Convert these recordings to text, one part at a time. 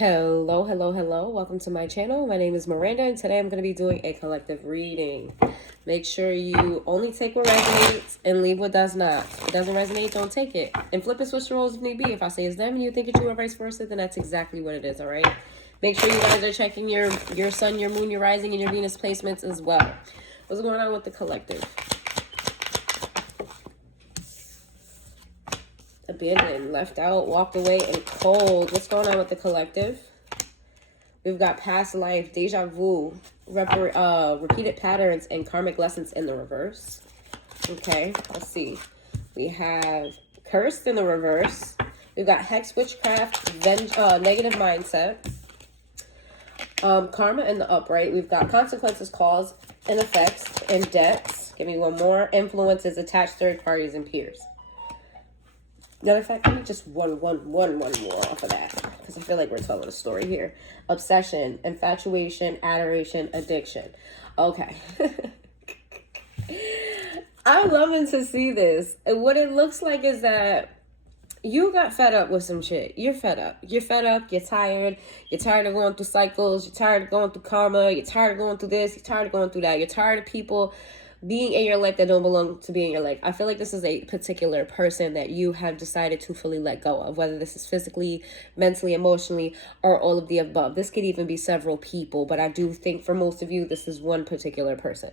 Hello, hello, hello. Welcome to my channel. My name is Miranda, and today I'm going to be doing a collective reading. Make sure you only take what resonates and leave what does not. If it doesn't resonate, don't take it. And flip and switch the roles if need be. If I say it's them and you think it's you or vice versa, then that's exactly what it is, all right? Make sure you guys are checking your sun, your moon, your rising, and your Venus placements as well. What's going on with the collective? Abandoned, left out, walked away, and cold. What's going on with the collective? We've got past life, deja vu, repeated patterns, and karmic lessons in the reverse. Okay, let's see. We have cursed in the reverse. We've got hex, witchcraft, negative mindset. Karma in the upright. We've got consequences, cause and effects, and debts. Give me one more. Influences, attached third parties, and peers. Matter of fact, give me just one more off of that, because I feel like we're telling a story here. Obsession, infatuation, adoration, addiction. Okay. I'm loving to see this. And what it looks like is that you got fed up with some shit. You're fed up. You're fed up. You're tired. You're tired of going through cycles. You're tired of going through karma. You're tired of going through this. You're tired of going through that. You're tired of people being in your life that don't belong to be in your life. I feel like this is a particular person that you have decided to fully let go of, whether this is physically, mentally, emotionally, or all of the above. This could even be several people, but I do think for most of you, this is one particular person.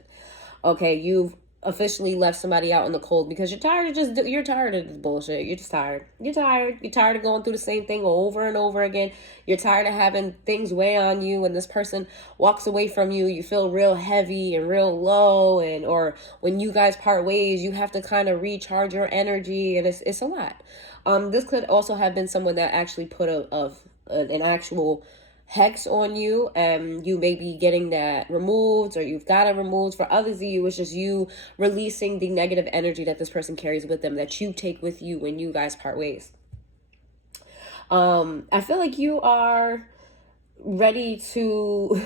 Okay, you've officially left somebody out in the cold because you're tired of you're tired of this bullshit. You're just tired. You're tired of going through the same thing over and over again. You're tired of having things weigh on you. When this person walks away from you, you feel real heavy and real low, or when you guys part ways, you have to kind of recharge your energy, and it's a lot. This could also have been someone that actually put an actual hex on you, and you may be getting that removed, or you've got it removed. For others of you, it's just you releasing the negative energy that this person carries with them, that you take with you when you guys part ways. I feel like you are ready to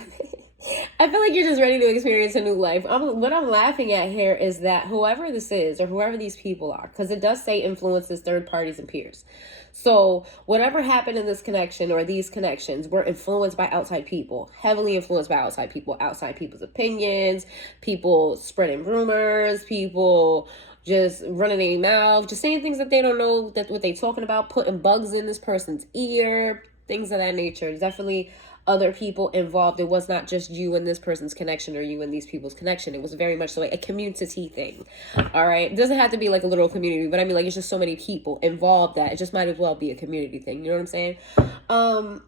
I feel like you're just ready to experience a new life. What I'm laughing at here is that whoever this is, or whoever these people are, because it does say influences, third parties, and peers. So whatever happened in this connection or these connections were influenced by outside people, heavily influenced by outside people's opinions, people spreading rumors, people just running their mouth, just saying things that they don't know that what they're talking about, putting bugs in this person's ear, things of that nature. Definitely other people involved. It was not just you and this person's connection, or you and these people's connection. It was very much so a community thing. All right. It doesn't have to be like a little community, but I mean, like, it's just so many people involved that it just might as well be a community thing. You know what I'm saying? Well,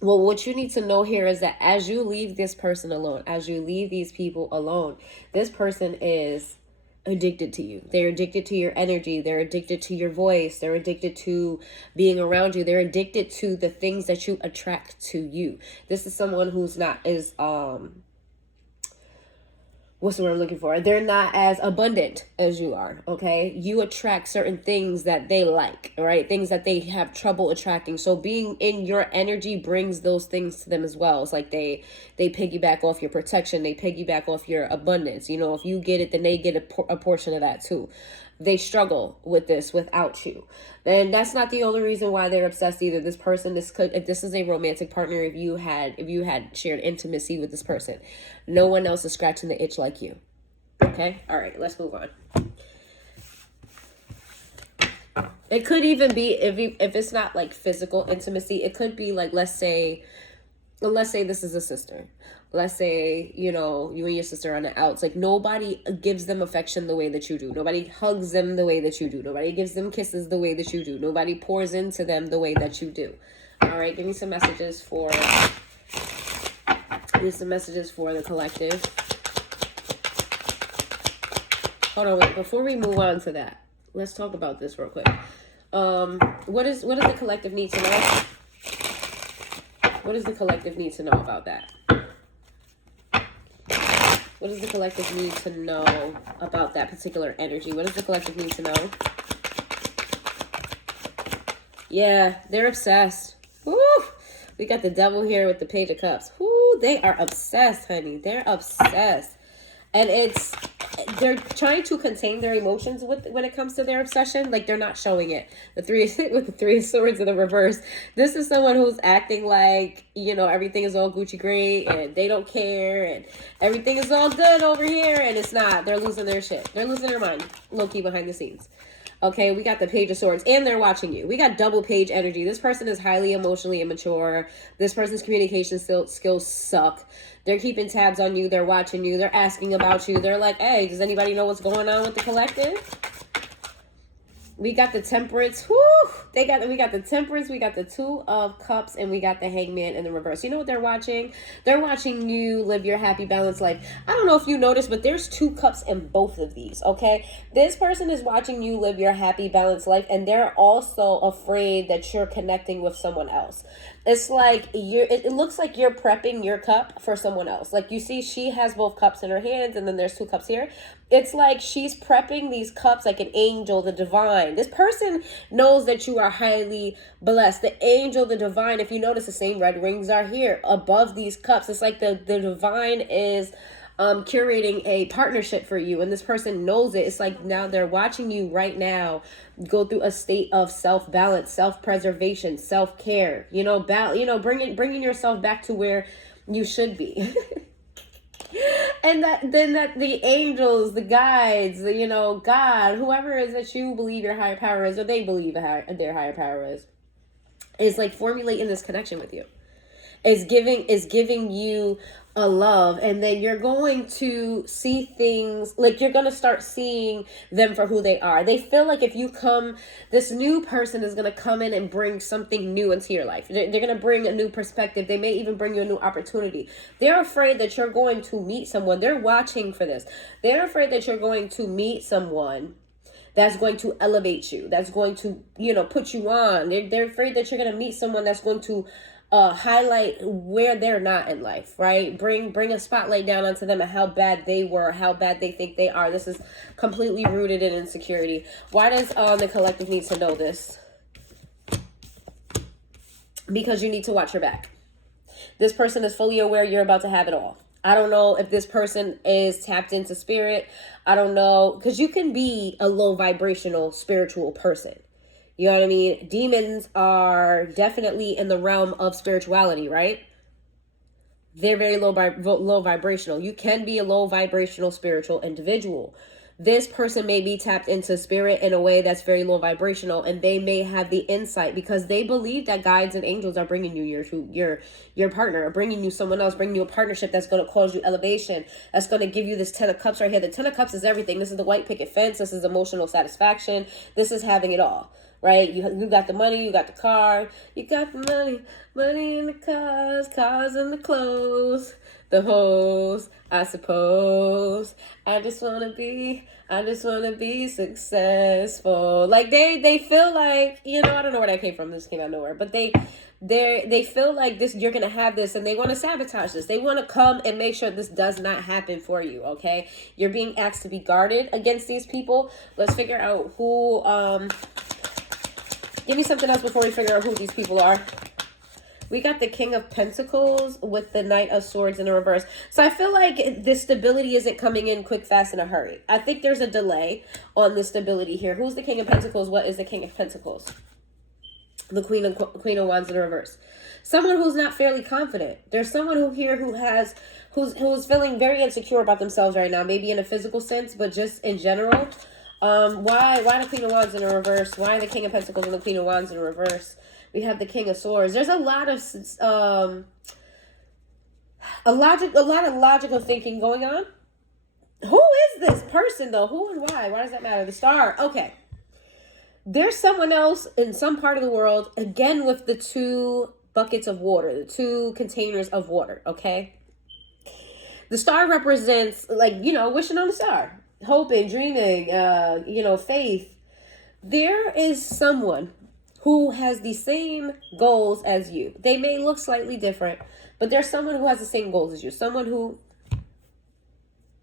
what you need to know here is that as you leave this person alone, as you leave these people alone, this person is addicted to you. They're addicted to your energy. They're addicted to your voice. They're addicted to being around you. They're addicted to the things that you attract to you. This is someone who's not as what's the word I'm looking for? They're not as abundant as you are, okay? You attract certain things that they like, right? Things that they have trouble attracting. So being in your energy brings those things to them as well. It's like they piggyback off your protection. They piggyback off your abundance. You know, if you get it, then they get a portion of that too. They struggle with this without you. And that's not the only reason why they're obsessed either. This person, if this is a romantic partner, if you had shared intimacy with this person, no one else is scratching the itch like you. Okay? All right, let's move on. It could even be, if it's not like physical intimacy, it could be like, let's say this is a sister. Let's say, you know, you and your sister are on the outs. Like, nobody gives them affection the way that you do. Nobody hugs them the way that you do. Nobody gives them kisses the way that you do. Nobody pours into them the way that you do. All right, give me some messages for the collective. Hold on, wait. Before we move on to that, let's talk about this real quick. What does the collective need to know? What does the collective need to know about that? What does the collective need to know about that particular energy? What does the collective need to know? Yeah, they're obsessed. Woo! We got the devil here with the Page of Cups. Woo! They are obsessed, honey. They're obsessed. And it's they're trying to contain their emotions when it comes to their obsession. Like, they're not showing it. The three with the Three of Swords in the reverse. This is someone who's acting like, you know, everything is all Gucci great and they don't care and everything is all good over here, and it's not. They're losing their shit. They're losing their mind, low-key, behind the scenes. Okay, we got the Page of Swords, and they're watching you. We got double page energy. This person is highly emotionally immature. This person's communication skills suck. They're keeping tabs on you. They're watching you. They're asking about you. They're like, hey, does anybody know what's going on with the collective? We got the Temperance. Whoo! We got the Temperance. We got the Two of Cups, and we got the Hangman in the reverse. You know what they're watching? They're watching you live your happy, balanced life. I don't know if you noticed, but there's two cups in both of these, okay? This person is watching you live your happy, balanced life, and they're also afraid that you're connecting with someone else. It's like it looks like you're prepping your cup for someone else. Like, you see, she has both cups in her hands, and then there's two cups here. It's like she's prepping these cups like an angel, the divine. This person knows that you are highly blessed. The angel, the divine, if you notice, the same red rings are here above these cups. It's like the divine is curating a partnership for you, and this person knows it. It's like now they're watching you right now go through a state of self-balance, self-preservation, self-care, bringing yourself back to where you should be. And that the angels, the guides, God, whoever it is that you believe your higher power is, or they believe their higher power is like formulating this connection with you. Is giving you a love, and then you're going to see things, like you're going to start seeing them for who they are. They feel like if you come, this new person is going to come in and bring something new into your life. They're going to bring a new perspective. They may even bring you a new opportunity. They're afraid that you're going to meet someone. They're watching for this. They're afraid that you're going to meet someone that's going to elevate you, that's going to, put you on. They're afraid that you're going to meet someone that's going to highlight where they're not in life, right? Bring a spotlight down onto them and how bad they were, how bad they think they are. This is completely rooted in insecurity. Why does the collective need to know this? Because you need to watch your back. This person is fully aware you're about to have it all. I don't know if this person is tapped into spirit. I don't know, because you can be a low vibrational spiritual person. You know what I mean? Demons are definitely in the realm of spirituality, right? They're very low vibrational. You can be a low vibrational spiritual individual. This person may be tapped into spirit in a way that's very low vibrational, and they may have the insight because they believe that guides and angels are bringing you your partner, or bringing you someone else, bringing you a partnership that's going to cause you elevation, that's going to give you this 10 of Cups right here. The 10 of Cups is everything. This is the white picket fence. This is emotional satisfaction. This is having it all. Right? You got the money, you got the car, you got the money in the cars and the clothes, the hoes, I suppose. I just wanna be successful. Like they feel like, I don't know where that came from. This came out of nowhere, but they feel like this, you're gonna have this, and they want to sabotage this. They want to come and make sure this does not happen for you. Okay, you're being asked to be guarded against these people. Let's figure out who. Give me something else before we figure out who these people are. We got the King of Pentacles with the Knight of Swords in the reverse. So I feel like this stability isn't coming in quick, fast, in a hurry. I think there's a delay on the stability here. Who's the King of Pentacles? What is the King of Pentacles? The Queen of Wands in the reverse. Someone who's not fairly confident. There's someone who's feeling very insecure about themselves right now. Maybe in a physical sense, but just in general. Why the Queen of Wands in the reverse? Why the King of Pentacles and the Queen of Wands in the reverse? We have the King of Swords. There's a lot of logical thinking going on. Who is this person though? Who and why? Why does that matter? The Star. Okay. There's someone else in some part of the world, again with the two buckets of water, the two containers of water, okay? The Star represents, wishing on a star. Hoping, dreaming, faith. There is someone who has the same goals as you. They may look slightly different, but there's someone who has the same goals as you. Someone who...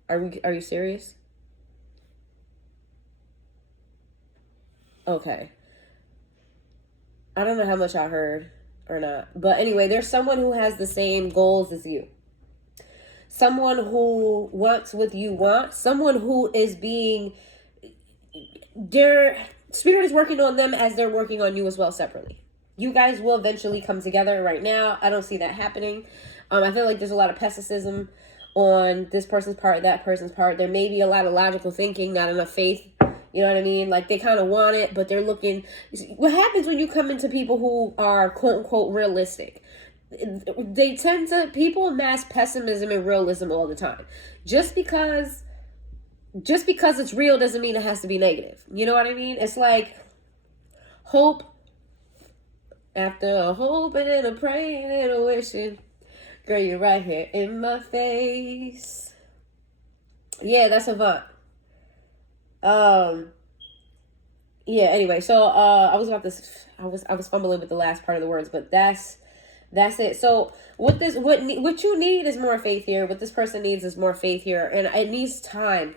Are you serious? Okay. I don't know how much I heard or not. But anyway, there's someone who has the same goals as you. someone who wants what you want, someone who is being, their spirit is working on them as they're working on you as well separately. You guys will eventually come together. Right now, I don't see that happening. I feel like there's a lot of pessimism on this person's part, that person's part. There may be a lot of logical thinking, not enough faith. You know what I mean? Like, they kind of want it, but they're looking. What happens when you come into people who are quote unquote realistic? They tend to, people mask pessimism and realism all the time. Just because it's real doesn't mean it has to be negative. You know what I mean? It's like hope after a hoping and a praying and a wishing. Girl, you're right here in my face. Yeah, that's Avant. Yeah, anyway, so I was fumbling with the last part of the words, but that's it. So what you need is more faith here. What this person needs is more faith here, and it needs time.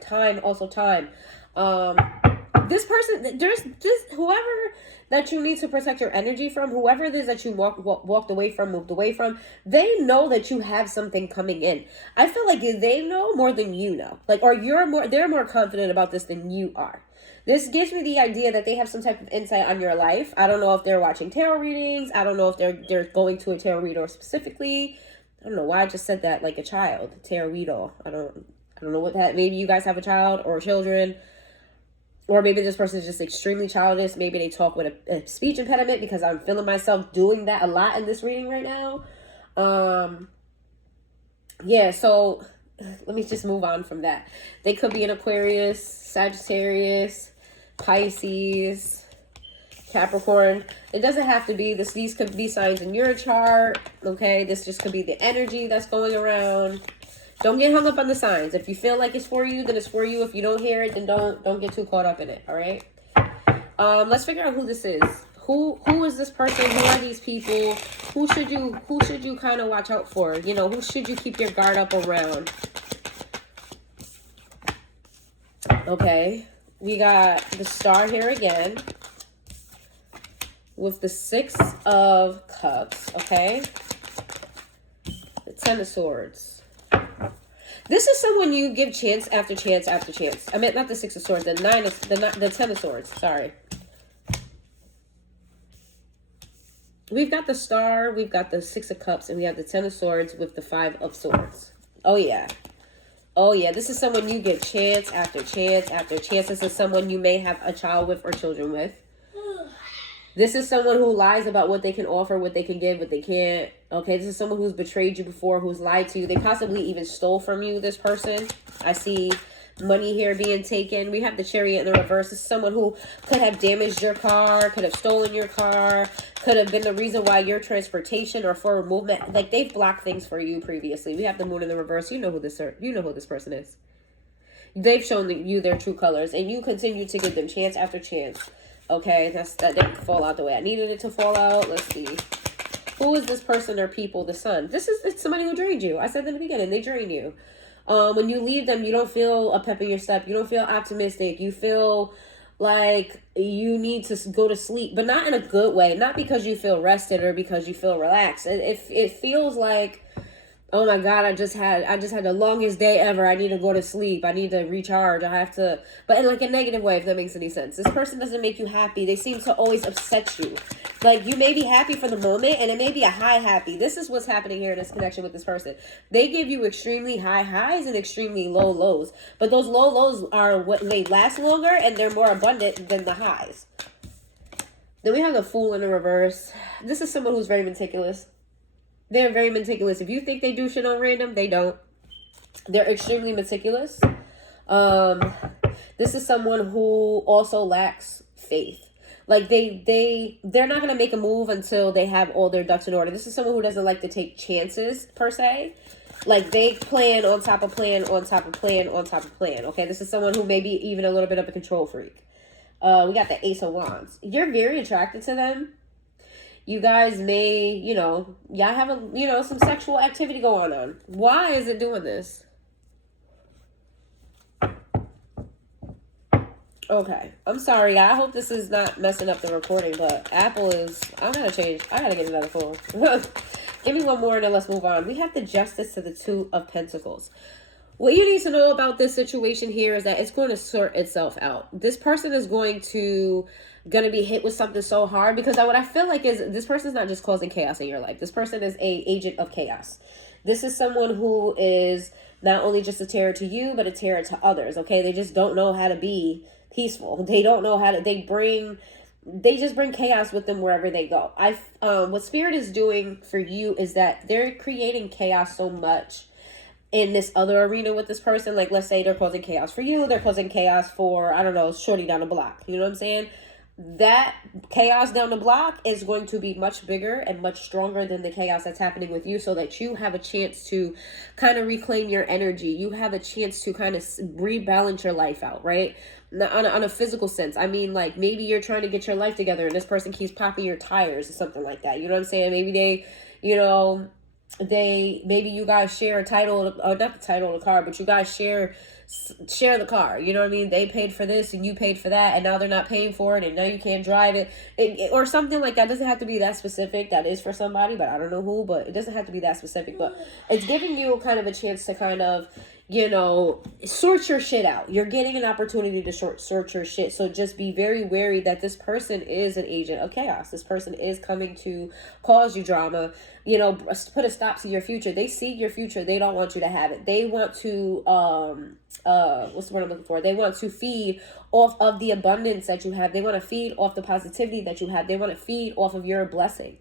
This person, there's this, whoever that you need to protect your energy from, whoever it is that you walked away from, moved away from, they know that you have something coming in. I feel like they know more than you know, like, or they're more confident about this than you are. This gives me the idea that they have some type of insight on your life. I don't know if they're watching tarot readings. I don't know if they're going to a tarot reader specifically. I don't know why I just said that like a child. Tarot reader. I don't know what that. Maybe you guys have a child or children, or maybe this person is just extremely childish. Maybe they talk with a speech impediment, because I'm feeling myself doing that a lot in this reading right now. Yeah. So let me just move on from that. They could be an Aquarius, Sagittarius, Pisces, Capricorn. It doesn't have to be this. These could be signs in your chart. Okay, this just could be the energy that's going around. Don't get hung up on the signs. If you feel like it's for you, then it's for you. If you don't hear it, then don't get too caught up in it. All right. Let's figure out who this is. Who is this person? Who are these people? Who should you kind of watch out for? You know, who should you keep your guard up around? Okay. We got the Star here again with the Six of Cups, okay? The Ten of Swords. This is someone you give chance after chance after chance. I mean, not the Six of Swords, the Ten of Swords, sorry. We've got the Star, we've got the Six of Cups, and we have the Ten of Swords with the Five of Swords. Oh, yeah. Oh, yeah, this is someone you get chance after chance after chance. This is someone you may have a child with or children with. This is someone who lies about what they can offer, what they can give, what they can't. Okay, this is someone who's betrayed you before, who's lied to you. They possibly even stole from you, this person. I see money here being taken. We have the Chariot in the reverse. This is someone who could have damaged your car, could have stolen your car, could have been the reason why your transportation or forward movement, like, they've blocked things for you previously. We have the Moon in the reverse. You know who this person is. They've shown you their true colors, and you continue to give them chance after chance. Okay, that didn't fall out the way I needed it to fall out. Let's see. Who is this person or people? The Sun. It's somebody who drained you. I said in the beginning, they drain you. When you leave them, you don't feel a pep in your step. You don't feel optimistic. You feel like you need to go to sleep, but not in a good way. Not because you feel rested or because you feel relaxed. It feels like, oh my God, I just had the longest day ever. I need to go to sleep. I need to recharge. I have to, but in like a negative way, if that makes any sense. This person doesn't make you happy. They seem to always upset you. Like, you may be happy for the moment, and it may be a high happy. This is what's happening here in this connection with this person. They give you extremely high highs and extremely low lows. But those low lows are what may last longer, and they're more abundant than the highs. Then we have the Fool in the reverse. This is someone who's very meticulous. They're very meticulous. If you think they do shit on random, they don't. They're extremely meticulous. This is someone who also lacks faith. Like, they're not going to make a move until they have all their ducks in order. This is someone who doesn't like to take chances, per se. Like, they plan on top of plan, on top of plan, on top of plan. Okay, this is someone who may be even a little bit of a control freak. We got the Ace of Wands. You're very attracted to them. You guys may, y'all have some sexual activity going on. Why is it doing this? Okay, I'm sorry. I hope this is not messing up the recording, but Apple is, I gotta get another phone. Give me one more and then let's move on. We have the Justice to the Two of Pentacles. What you need to know about this situation here is that it's going to sort itself out. This person is going to be hit with something so hard, because what I feel like is this person's not just causing chaos in your life. This person is a agent of chaos. This is someone who is not only just a terror to you, but a terror to others. Okay, they just don't know how to be peaceful. They don't know how to. They just bring chaos with them wherever they go. What Spirit is doing for you is that they're creating chaos so much in this other arena with this person. Like, let's say they're causing chaos for you. They're causing chaos for, I don't know, shorty down the block. You know what I'm saying? That chaos down the block is going to be much bigger and much stronger than the chaos that's happening with you, so that you have a chance to kind of reclaim your energy. You have a chance to kind of rebalance your life out, right? On a physical sense. I mean, like, maybe you're trying to get your life together and this person keeps popping your tires or something like that. You know what I'm saying? Maybe maybe you guys share a title, or not the title of the car, but you guys share the car. You know what I mean? They paid for this and you paid for that, and now they're not paying for it, and now you can't drive it, or something like that. It doesn't have to be that specific. That is for somebody, but I don't know who. But it doesn't have to be that specific. But it's giving you kind of a chance to kind of, sort your shit out. You're getting an opportunity to sort your shit. So just be very wary that this person is an agent of chaos. This person is coming to cause you drama, put a stop to your future. They see your future. They don't want you to have it. They want to, what's the word I'm looking for? They want to feed off of the abundance that you have. They want to feed off the positivity that you have. They want to feed off of your blessing.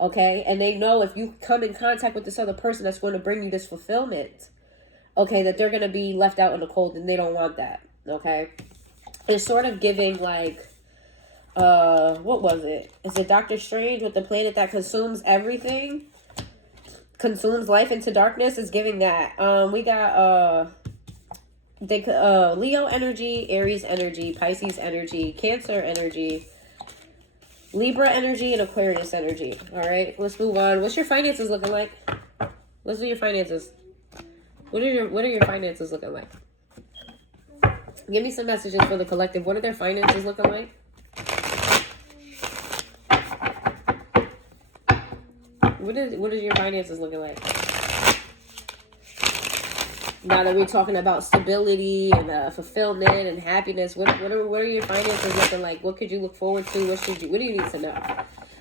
Okay. And they know if you come in contact with this other person that's going to bring you this fulfillment, okay, that they're going to be left out in the cold, and they don't want that, okay? It's sort of giving, like, what was it? Is it Doctor Strange with the planet that consumes everything? Consumes life into darkness? Is giving that. We got, Leo energy, Aries energy, Pisces energy, Cancer energy, Libra energy, and Aquarius energy, all right? Let's move on. What's your finances looking like? Let's do your finances. What are your finances looking like? Give me some messages for the collective. What are their finances looking like? What is your finances looking like? Now that we're talking about stability and fulfillment and happiness, what are your finances looking like? What could you look forward to? What do you need to know?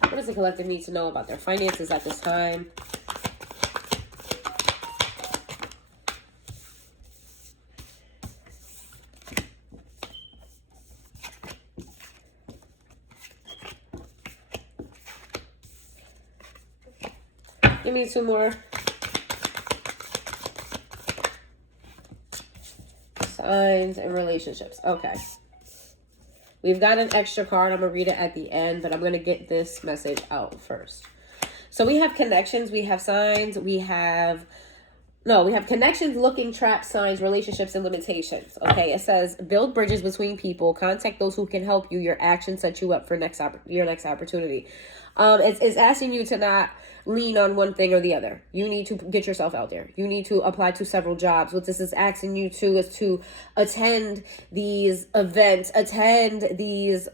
What does the collective need to know about their finances at this time? Give me two more. Signs and relationships. Okay. We've got an extra card. I'm going to read it at the end, but I'm going to get this message out first. So we have connections. We have signs. We have connections, looking, traps, signs, relationships, and limitations. Okay, it says, build bridges between people. Contact those who can help you. Your actions set you up for your next opportunity. It's asking you to not lean on one thing or the other. You need to get yourself out there. You need to apply to several jobs. What this is asking you to is to attend these events, attend these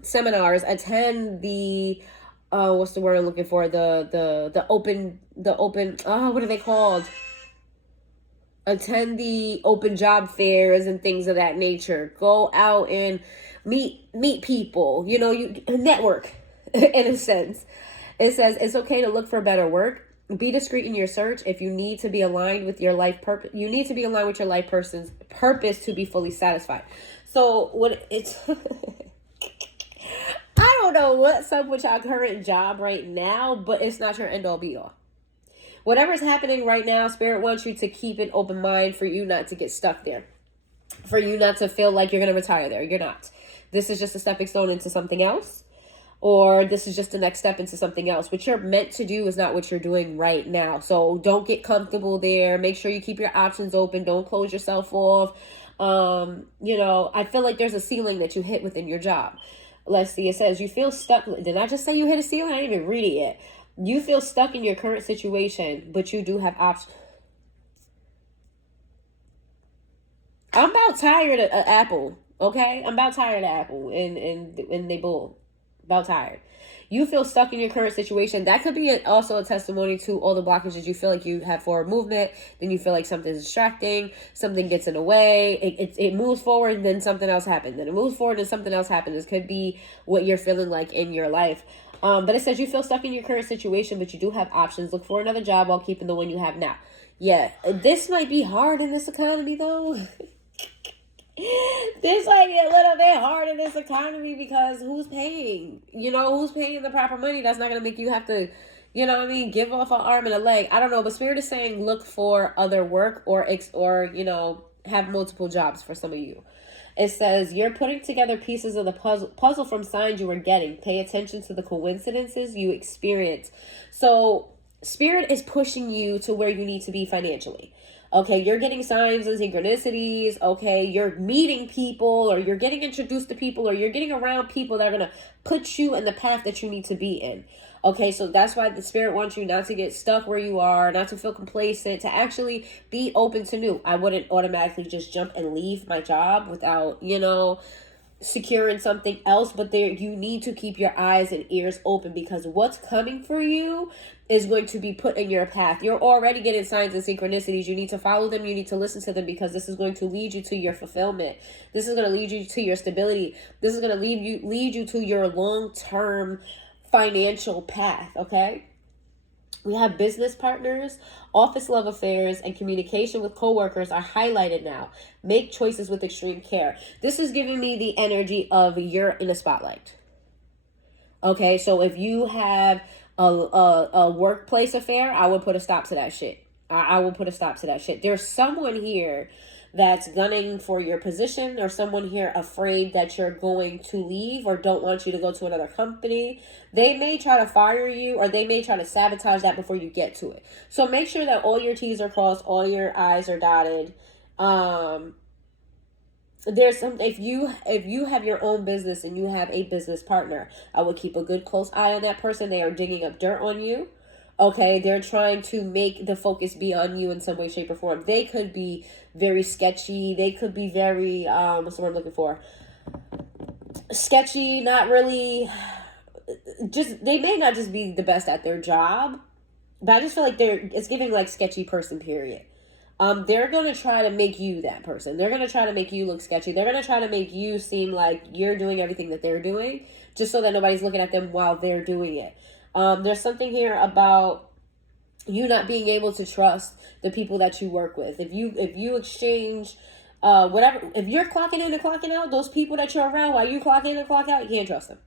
seminars, attend the what's the word I'm looking for? The open what are they called? Attend the open job fairs and things of that nature. Go out and meet people. You network in a sense. It says it's okay to look for better work. Be discreet in your search. If you need to be aligned with your life purpose, you need to be aligned with your life person's purpose to be fully satisfied. So what it's I don't know what's up with your current job right now, but it's not your end all be all. Whatever's happening right now, Spirit wants you to keep an open mind for you not to get stuck there. For you not to feel like you're going to retire there. You're not. This is just a stepping stone into something else. Or this is just the next step into something else. What you're meant to do is not what you're doing right now. So don't get comfortable there. Make sure you keep your options open. Don't close yourself off. I feel like there's a ceiling that you hit within your job. Let's see. It says you feel stuck. Did I just say you hit a ceiling? I didn't even read it yet. You feel stuck in your current situation, but you do have options. I'm about tired of Apple. Okay, I'm about tired of Apple and they bull. About tired. You feel stuck in your current situation. That could be also a testimony to all the blockages you feel like you have forward movement. Then you feel like something's distracting. Something gets in the way. It moves forward, then something else happened. Then it moves forward, and something else happened. This could be what you're feeling like in your life. But it says you feel stuck in your current situation, but you do have options. Look for another job while keeping the one you have now. Yeah, this might be hard in this economy, though. This might be a little bit hard in this economy because who's paying? Who's paying the proper money? That's not going to make you have to, give off an arm and a leg. I don't know, but Spirit is saying look for other work or have multiple jobs for some of you. It says, you're putting together pieces of the puzzle from signs you are getting. Pay attention to the coincidences you experience. So Spirit is pushing you to where you need to be financially. Okay, you're getting signs and synchronicities. Okay, you're meeting people, or you're getting introduced to people, or you're getting around people that are going to put you in the path that you need to be in. Okay, so that's why the Spirit wants you not to get stuck where you are, not to feel complacent, to actually be open to new. I wouldn't automatically just jump and leave my job without, securing something else, but you need to keep your eyes and ears open, because what's coming for you is going to be put in your path. You're already getting signs and synchronicities. You need to follow them. You need to listen to them, because this is going to lead you to your fulfillment. This is going to lead you to your stability. This is going to lead you to your long-term financial path. Okay. We have business partners, office love affairs, and communication with coworkers are highlighted now. Make choices with extreme care. This is giving me the energy of you're in a spotlight. Okay, so if you have a workplace affair, I would put a stop to that shit. I will put a stop to that shit. There's someone here that's gunning for your position, or someone here afraid that you're going to leave or don't want you to go to another company. They may try to fire you, or they may try to sabotage that before you get to it. So make sure that all your T's are crossed, all your I's are dotted. There's some, if you have your own business and you have a business partner, I would keep a good close eye on that person. They are digging up dirt on you. Okay, they're trying to make the focus be on you in some way, shape, or form. They could be very sketchy. They could be very, what's the word I'm looking for? Sketchy, not really, they may not just be the best at their job, but I just feel like it's giving like sketchy person, period. They're going to try to make you that person. They're going to try to make you look sketchy. They're going to try to make you seem like you're doing everything that they're doing, just so that nobody's looking at them while they're doing it. There's something here about you not being able to trust the people that you work with. If you exchange whatever, if you're clocking in and clocking out, those people that you're around while you clock in and clock out, you can't trust them.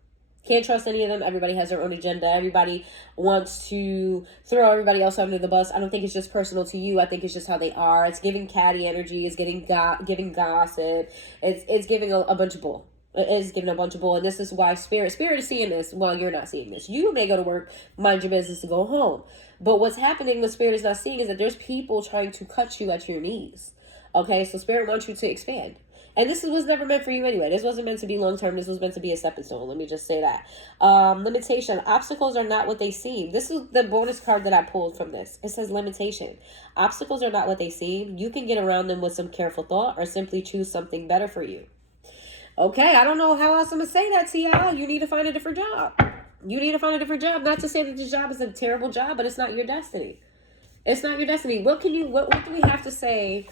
Can't trust any of them. Everybody has their own agenda. Everybody wants to throw everybody else under the bus. I don't think it's just personal to you. I think it's just how they are. It's giving catty energy. It's giving gossip. It's giving a bunch of bull. It is giving a bunch of bull. And this is why Spirit is seeing this while you're not seeing this. You may go to work, mind your business, to go home. But what's happening, what Spirit is not seeing, is that there's people trying to cut you at your knees. Okay, so Spirit wants you to expand. And this was never meant for you anyway. This wasn't meant to be long-term. This was meant to be a stepping stone. Let me just say that. Limitation. Obstacles are not what they seem. This is the bonus card that I pulled from this. It says limitation. Obstacles are not what they seem. You can get around them with some careful thought, or simply choose something better for you. Okay, I don't know how else I'm going to say that to y'all. You need to find a different job. You need to find a different job. Not to say that this job is a terrible job, but it's not your destiny. It's not your destiny. What do we have to say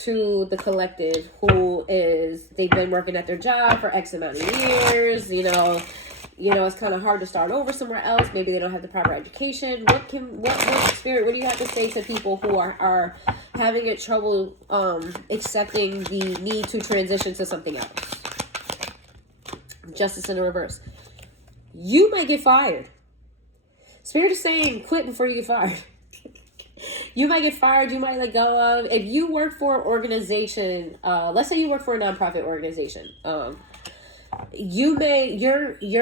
to the collective who they've been working at their job for X amount of years, it's kind of hard to start over somewhere else. Maybe they don't have the proper education. What Spirit, what do you have to say to people who are having it trouble accepting the need to transition to something else? Justice in the reverse. You might get fired. Spirit is saying quit before you get fired. You might get fired. You might let go of. If you work for an organization, let's say you work for a nonprofit organization, your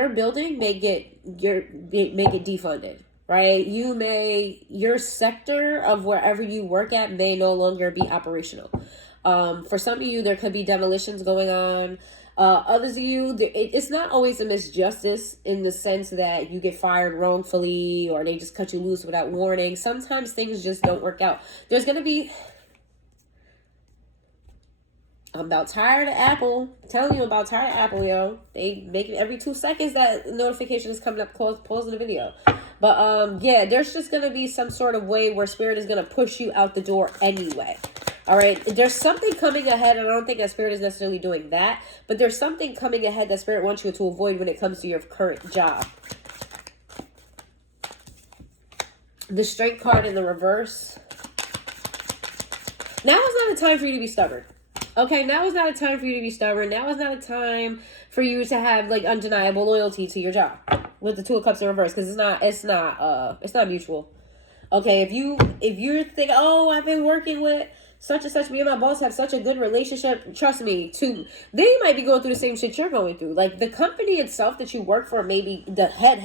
building may get defunded, right? Your sector of wherever you work at may no longer be operational. For some of you, there could be demolitions going on. Others of you, it's not always a misjustice in the sense that you get fired wrongfully or they just cut you loose without warning. Sometimes things just don't work out. There's going to be... I'm about tired of Apple. I'm telling you about tired of Apple, yo. They make it every 2 seconds that notification is coming up, pausing the video. But yeah, there's just gonna be some sort of way where Spirit is gonna push you out the door anyway. All right, there's something coming ahead, and I don't think that Spirit is necessarily doing that, but there's something coming ahead that Spirit wants you to avoid when it comes to your current job. The Strength card in the reverse. Now is not a time for you to be stubborn. Okay, now is not a time for you to be stubborn. Now is not a time for you to have like undeniable loyalty to your job with the Two of Cups in reverse, because it's not mutual. Okay, if you're thinking, oh, I've been working with such and such, me and my boss have such a good relationship, trust me, too, they might be going through the same shit you're going through. Like, the company itself that you work for may be the head.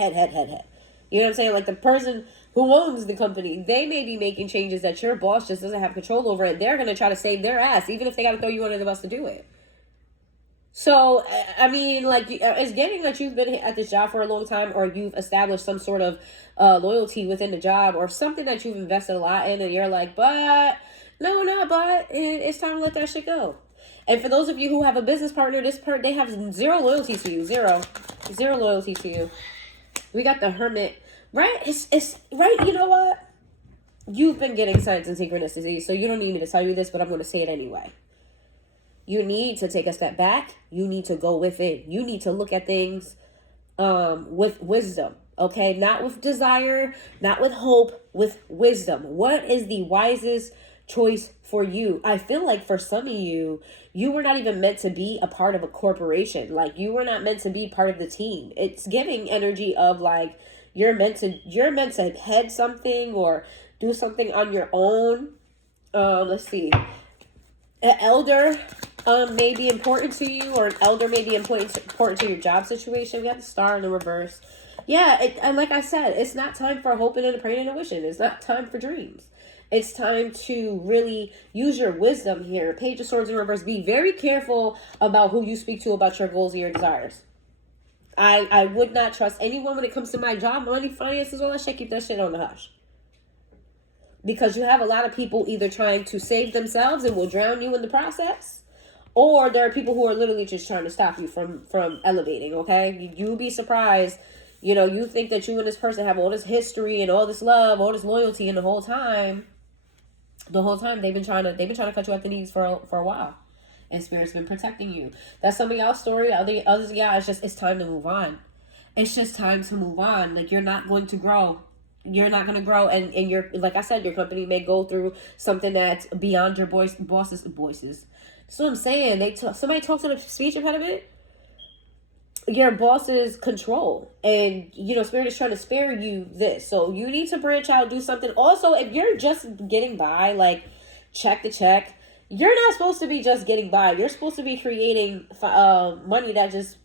You know what I'm saying? Like, the person who owns the company, they may be making changes that your boss just doesn't have control over, and they're going to try to save their ass, even if they got to throw you under the bus to do it. So, I mean, like, it's getting that you've been at this job for a long time, or you've established some sort of loyalty within the job, or something that you've invested a lot in, and you're like, but... No, not but. It's time to let that shit go. And for those of you who have a business partner, they have zero loyalty to you. Zero loyalty to you. We got the Hermit. Right? It's right. You know what? You've been getting signs and synchronicity, so you don't need me to tell you this, but I'm going to say it anyway. You need to take a step back. You need to go within. You need to look at things with wisdom. Okay? Not with desire, not with hope, with wisdom. What is the wisest choice for you? I feel like for some of you were not even meant to be a part of a corporation. Like, you were not meant to be part of the team. It's giving energy of like you're meant to head something or do something on your own. Let's see. An elder may be important to you, or an elder may be important to your job situation. We have the Star in the reverse. Yeah, and like I said, it's not time for hoping and praying and a wishing. It's not time for dreams. It's time to really use your wisdom here. Page of Swords in reverse. Be very careful about who you speak to about your goals and your desires. I would not trust anyone when it comes to my job, money, finances, all that shit. Keep that shit on the hush. Because you have a lot of people either trying to save themselves and will drown you in the process, or there are people who are literally just trying to stop you from elevating, okay? You'll be surprised. You know, you think that you and this person have all this history and all this love, all this loyalty, and the whole time they've been trying to cut you at the knees for a while, and Spirit's been protecting you. That's some of y'all's story. Others, yeah, it's time to move on. It's just time to move on. Like, you're not going to grow. You're not going to grow, and you're, like I said, your company may go through something that's beyond your boss's voices. That's what I'm saying. Somebody talks to the speech impediment. Your boss's control, and Spirit is trying to spare you this, so you need to branch out, do something. Also, if you're just getting by, like check to check, you're not supposed to be just getting by. You're supposed to be creating money that just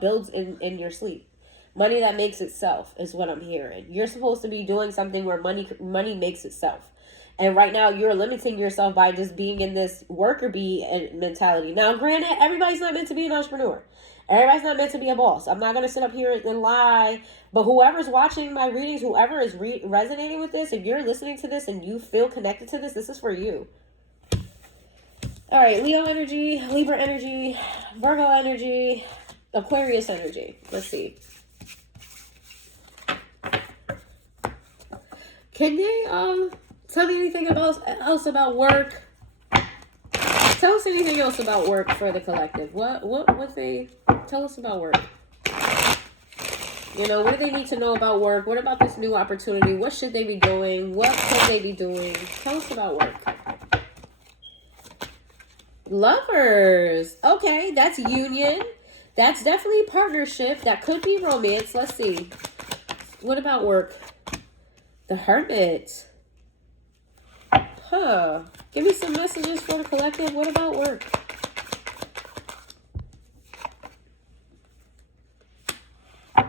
builds in your sleep. Money that makes itself is what I'm hearing. You're supposed to be doing something where money makes itself. And right now, you're limiting yourself by just being in this worker bee mentality. Now, granted, everybody's not meant to be an entrepreneur. Everybody's not meant to be a boss. I'm not going to sit up here and lie. But whoever's watching my readings, whoever is resonating with this, if you're listening to this and you feel connected to this is for you. All right, Leo energy, Libra energy, Virgo energy, Aquarius energy. Let's see. Can they tell me anything else about work? Tell us anything else about work for the collective. What they tell us about work? What do they need to know about work? What about this new opportunity? What should they be doing? What could they be doing? Tell us about work. Lovers. Okay, that's union. That's definitely partnership. That could be romance. Let's see. What about work? The Hermit. Huh. Give me some messages for the collective. What about work?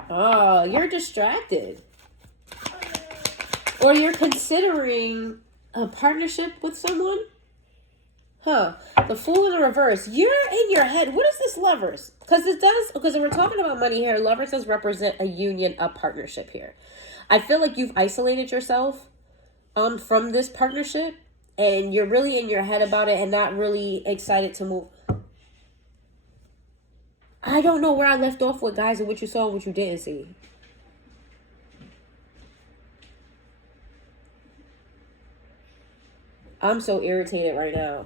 Oh, you're distracted. Or you're considering a partnership with someone? Huh. The Fool in the reverse. You're in your head. What is this Lovers? Because if we're talking about money here, Lovers does represent a union, a partnership here. I feel like you've isolated yourself from this partnership, and you're really in your head about it and not really excited to I don't know where I left off with, guys, and what you saw and what you didn't see. I'm so irritated right now.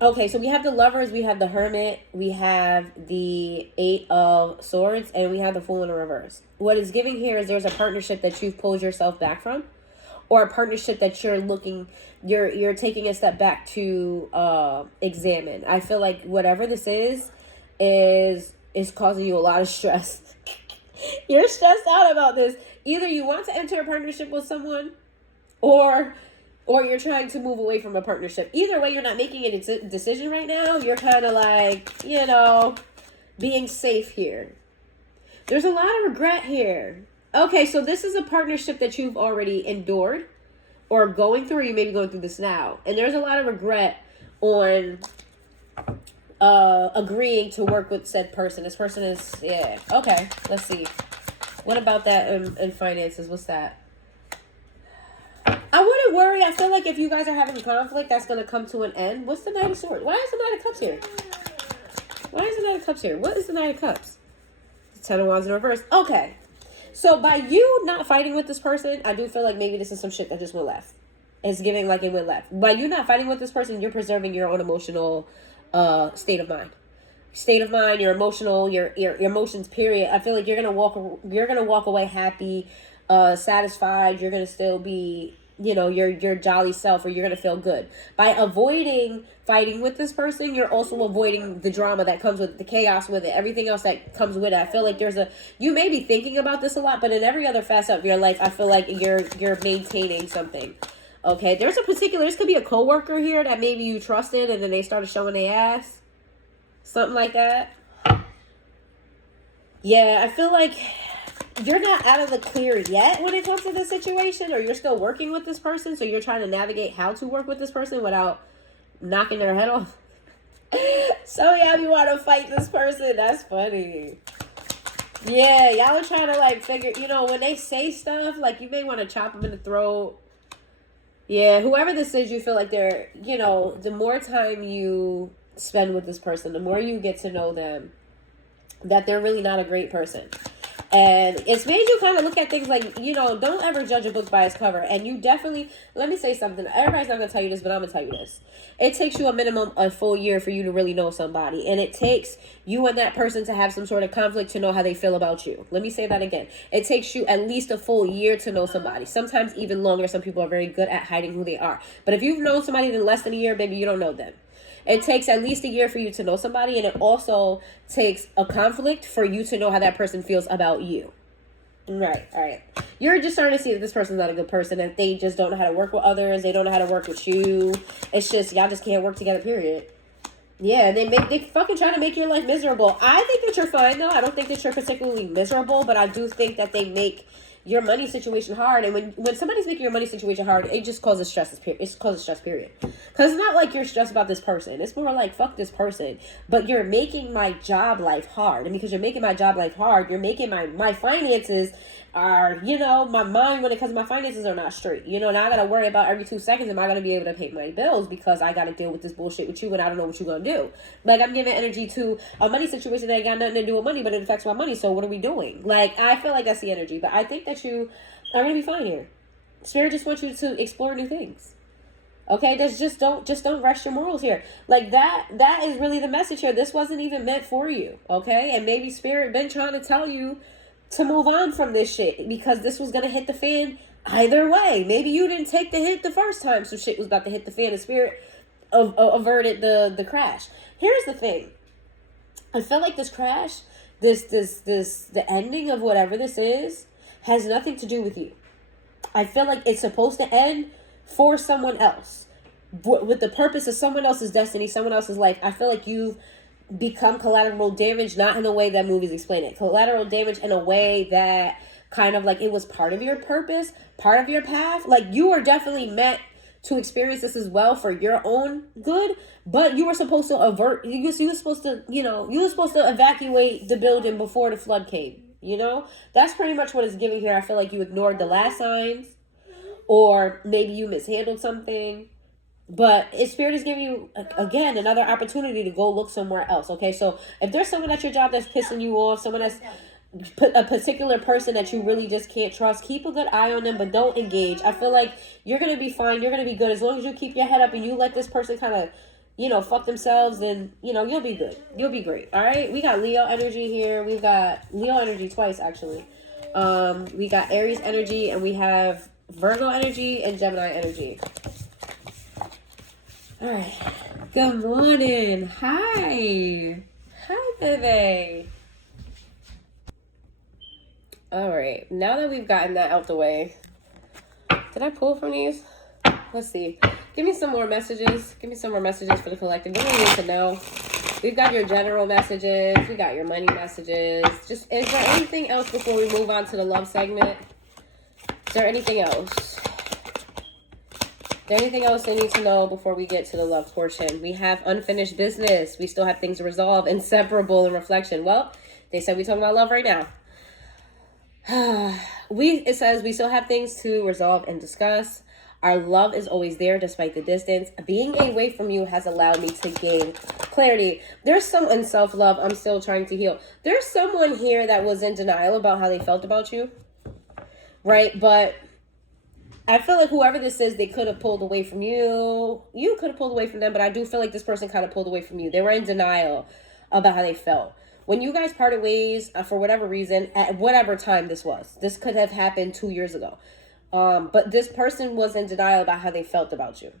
Okay, so we have the Lovers, we have the Hermit, we have the Eight of Swords, and we have the Fool in the reverse. What is giving here is there's a partnership that you've pulled yourself back from, or a partnership that you're taking a step back to examine. I feel like whatever this is causing you a lot of stress. You're stressed out about this. Either you want to enter a partnership with someone, or you're trying to move away from a partnership. Either way, you're not making a decision right now. You're kind of like, being safe here. There's a lot of regret here. Okay, so this is a partnership that you've already endured or going through, or you may be going through this now. And there's a lot of regret on agreeing to work with said person. This person is, yeah. Okay, let's see. What about that in finances? What's that? I wouldn't worry. I feel like if you guys are having conflict, that's going to come to an end. What's the Knight of Swords? Why is the Knight of Cups here? Why is the Knight of Cups here? What is the Knight of Cups? The Ten of Wands in reverse. Okay. So by you not fighting with this person, I do feel like maybe this is some shit that just went left. It's giving like it went left. By you not fighting with this person, you're preserving your own emotional state of mind. State of mind, your emotional, your emotions, period. I feel like you're gonna walk away happy, satisfied. You're gonna still be, your jolly self, or you're gonna feel good. By avoiding fighting with this person, you're also avoiding the drama that comes with the chaos with it, everything else that comes with it. I feel like you may be thinking about this a lot, but in every other facet of your life, I feel like you're maintaining something. Okay, this could be a coworker here that maybe you trusted and then they started showing their ass. Something like that. Yeah, I feel like you're not out of the clear yet when it comes to this situation, or you're still working with this person, so you're trying to navigate how to work with this person without knocking their head off. So yeah, you want to fight this person. That's funny. Yeah, y'all are trying to like figure, when they say stuff, like you may want to chop them in the throat. Yeah, whoever this is, you feel like they're, the more time you spend with this person, the more you get to know them, that they're really not a great person. And it's made you kind of look at things like, don't ever judge a book by its cover. And you definitely, let me say something. Everybody's not going to tell you this, but I'm going to tell you this. It takes you a minimum a full year for you to really know somebody. And it takes you and that person to have some sort of conflict to know how they feel about you. Let me say that again. It takes you at least a full year to know somebody. Sometimes even longer. Some people are very good at hiding who they are. But if you've known somebody in less than a year, baby, you don't know them. It takes at least a year for you to know somebody, and it also takes a conflict for you to know how that person feels about you. Right, all right. You're just starting to see that this person's not a good person, that they just don't know how to work with others, they don't know how to work with you. It's just, y'all just can't work together, period. Yeah, they fucking try to make your life miserable. I think that you're fine, though. I don't think that you're particularly miserable, but I do think that they make your money situation hard. And when somebody's making your money situation hard, it just causes stress. It causes stress, period. Because it's not like you're stressed about this person. It's more like, fuck this person. But you're making my job life hard. And because you're making my job life hard, you're making my finances are, my mind when it comes to my finances are not straight. Now I got to worry about every 2 seconds, am I going to be able to pay my bills, because I got to deal with this bullshit with you and I don't know what you're going to do. Like, I'm giving energy to a money situation that ain't got nothing to do with money, but it affects my money. So what are we doing? Like, I feel like that's the energy, but I think that you are going to be fine here. Spirit just wants you to explore new things. Okay, just don't rush your morals here. Like that is really the message here. This wasn't even meant for you. Okay, and maybe Spirit been trying to tell you to move on from this shit, because this was gonna hit the fan either way. Maybe you didn't take the hit the first time, so shit was about to hit the fan, and Spirit averted the crash. Here's the thing. I feel like this crash, the ending of whatever this is, has nothing to do with you. I feel like it's supposed to end for someone else, with the purpose of someone else's destiny, someone else's life. I feel like you've become collateral damage, not in the way that movies explain it. Collateral damage in a way that kind of like it was part of your purpose, part of your path. Like, you are definitely meant to experience this as well for your own good, but you were supposed to avert, you were supposed to, you were supposed to evacuate the building before the flood came. That's pretty much what it's giving here. I feel like you ignored the last signs, or maybe you mishandled something. But Spirit is giving you, again, another opportunity to go look somewhere else. Okay, so if there's someone at your job that's pissing you off, someone that's a particular person that you really just can't trust, keep a good eye on them, but don't engage. I feel like you're going to be fine. You're going to be good. As long as you keep your head up and you let this person kind of, fuck themselves, then, you'll be good. You'll be great. All right. We got Leo energy here. We've got Leo energy twice, actually. We got Aries energy, and we have Virgo energy and Gemini energy. All right. Good morning. Hi. Hi, baby. All right. Now that we've gotten that out the way, did I pull from these? Let's see. Give me some more messages. Give me some more messages for the collective. What do we need to know? We've got your general messages. We got your money messages. Just, is there anything else before we move on to the love segment? Is there anything else? Is there anything else I need to know before we get to the love portion? We have unfinished business. We still have things to resolve. Inseparable and reflection. Well, they said we talking about love right now. It says we still have things to resolve and discuss. Our love is always there despite the distance. Being away from you has allowed me to gain clarity. There's some in self-love I'm still trying to heal. There's someone here that was in denial about how they felt about you. Right? But I feel like whoever this is, they could have pulled away from you. You could have pulled away from them, but I do feel like this person kind of pulled away from you. They were in denial about how they felt. When you guys parted ways, for whatever reason, at whatever time this was, this could have happened 2 years ago. But this person was in denial about how they felt about you.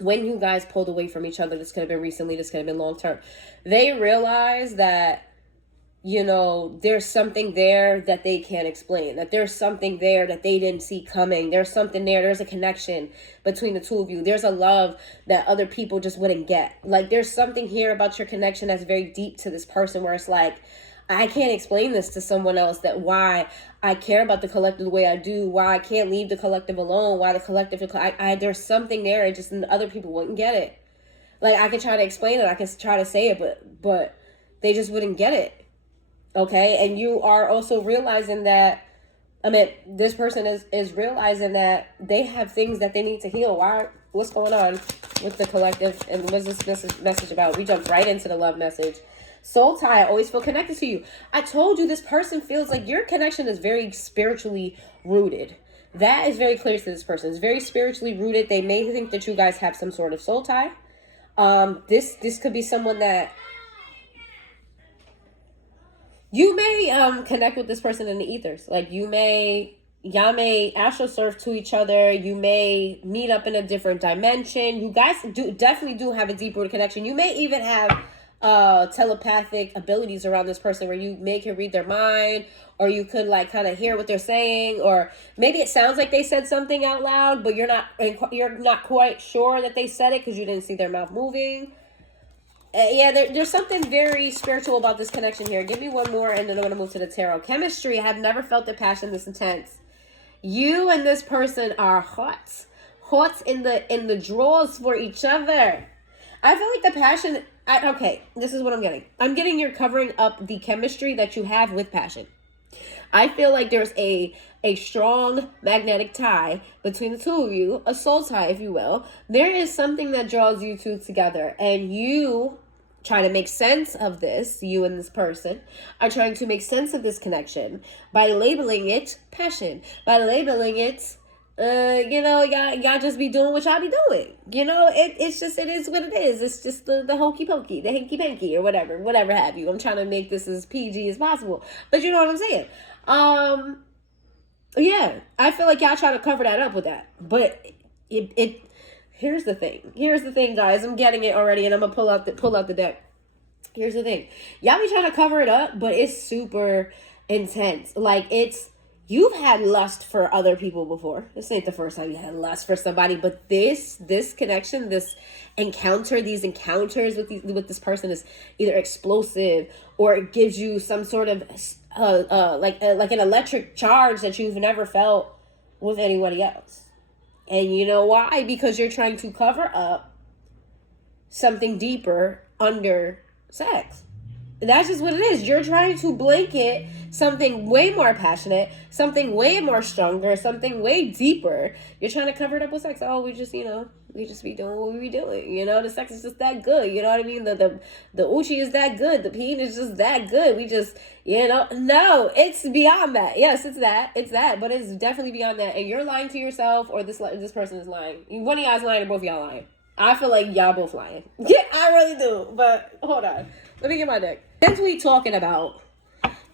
When you guys pulled away from each other, this could have been recently, this could have been long term. They realized that, there's something there that they can't explain, that there's something there that they didn't see coming. There's something there. There's a connection between the two of you. There's a love that other people just wouldn't get. Like, there's something here about your connection that's very deep to this person where it's like, I can't explain this to someone else, that why I care about the collective the way I do, why I can't leave the collective alone, why the collective, there's something there, just other people wouldn't get it. Like, I could try to explain it, I could try to say it, but they just wouldn't get it. Okay, and you are also realizing that, this person is realizing that they have things that they need to heal. What's going on with the collective, and what's this message about? We jumped right into the love message. Soul tie, I always feel connected to you. I told you this person feels like your connection is very spiritually rooted. That is very clear to this person. It's very spiritually rooted. They may think that you guys have some sort of soul tie. This could be someone that you may connect with this person in the ethers. Like, y'all may astral surf to each other. You may meet up in a different dimension. You guys definitely do have a deep rooted connection. You may even have telepathic abilities around this person where you may can read their mind, or you could like kind of hear what they're saying, or maybe it sounds like they said something out loud, but you're not quite sure that they said it because you didn't see their mouth moving. There's something very spiritual about this connection here. Give me one more, and then I'm going to move to the tarot. Chemistry. I have never felt the passion this intense. You and this person are hot in the drawers for each other. I feel like the passion. Okay, this is what I'm getting. I'm getting you're covering up the chemistry that you have with passion. I feel like there's a strong magnetic tie between the two of you, a soul tie, if you will. There is something that draws you two together, and you try to make sense of this. You and this person are trying to make sense of this connection by labeling it passion, by labeling it y'all just be doing what y'all be doing. It is what it is. It's just the hokey pokey, the hanky panky, or whatever have you. I'm trying to make this as PG as possible, but you know what I'm saying. I feel like y'all try to cover that up with that, but here's the thing, guys. I'm getting it already, and I'm gonna pull out the deck. Here's the thing. Y'all be trying to cover it up, but it's super intense. Like, you've had lust for other people before. This ain't the first time you had lust for somebody, but this connection, this encounter, these encounters with this person is either explosive, or it gives you some sort of like an electric charge that you've never felt with anybody else. And you know why? Because you're trying to cover up something deeper under sex. That's just what it is. You're trying to blanket something way more passionate, something way more stronger, something way deeper. You're trying to cover it up with sex. Oh, we just, we just be doing what we be doing. The sex is just that good. You know what I mean? The Uchi is that good. The peen is just that good. We just, no, it's beyond that. Yes, it's that, but it's definitely beyond that. And you're lying to yourself, or this person is lying. One of y'all is lying, or both of y'all lying. I feel like y'all both lying. Yeah, I really do. But hold on. Let me get my deck. Since we talking about,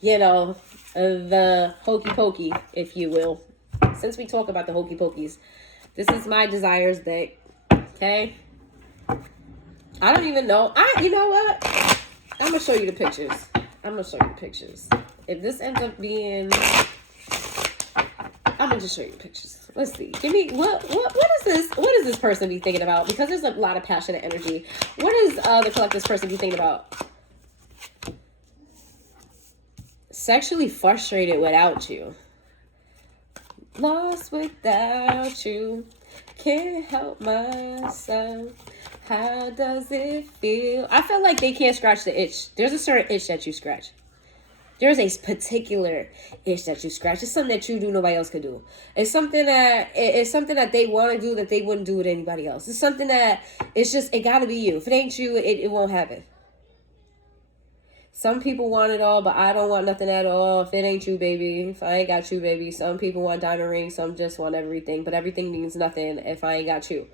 the hokey pokey, if you will. Since we talk about the hokey pokeys, this is my desires deck. Okay? I don't even know. You know what? I'm going to show you the pictures. If this ends up being... I'm going to just show you the pictures. Let's see. Give me... What is this? What does this person be thinking about? Because there's a lot of passionate energy. What does the collective's person be thinking about? Sexually frustrated without you. Lost without you. Can't help myself. How does it feel? I feel like they can't scratch the itch. There's a certain itch that you scratch. There's a particular itch that you scratch. It's something that you do nobody else could do. It's something that they want to do that they wouldn't do with anybody else. It's something that it gotta be you. If it ain't you, it won't happen. Some people want it all, but I don't want nothing at all. If it ain't you, baby. If I ain't got you, baby. Some people want diamond rings. Some just want everything. But everything means nothing if I ain't got you.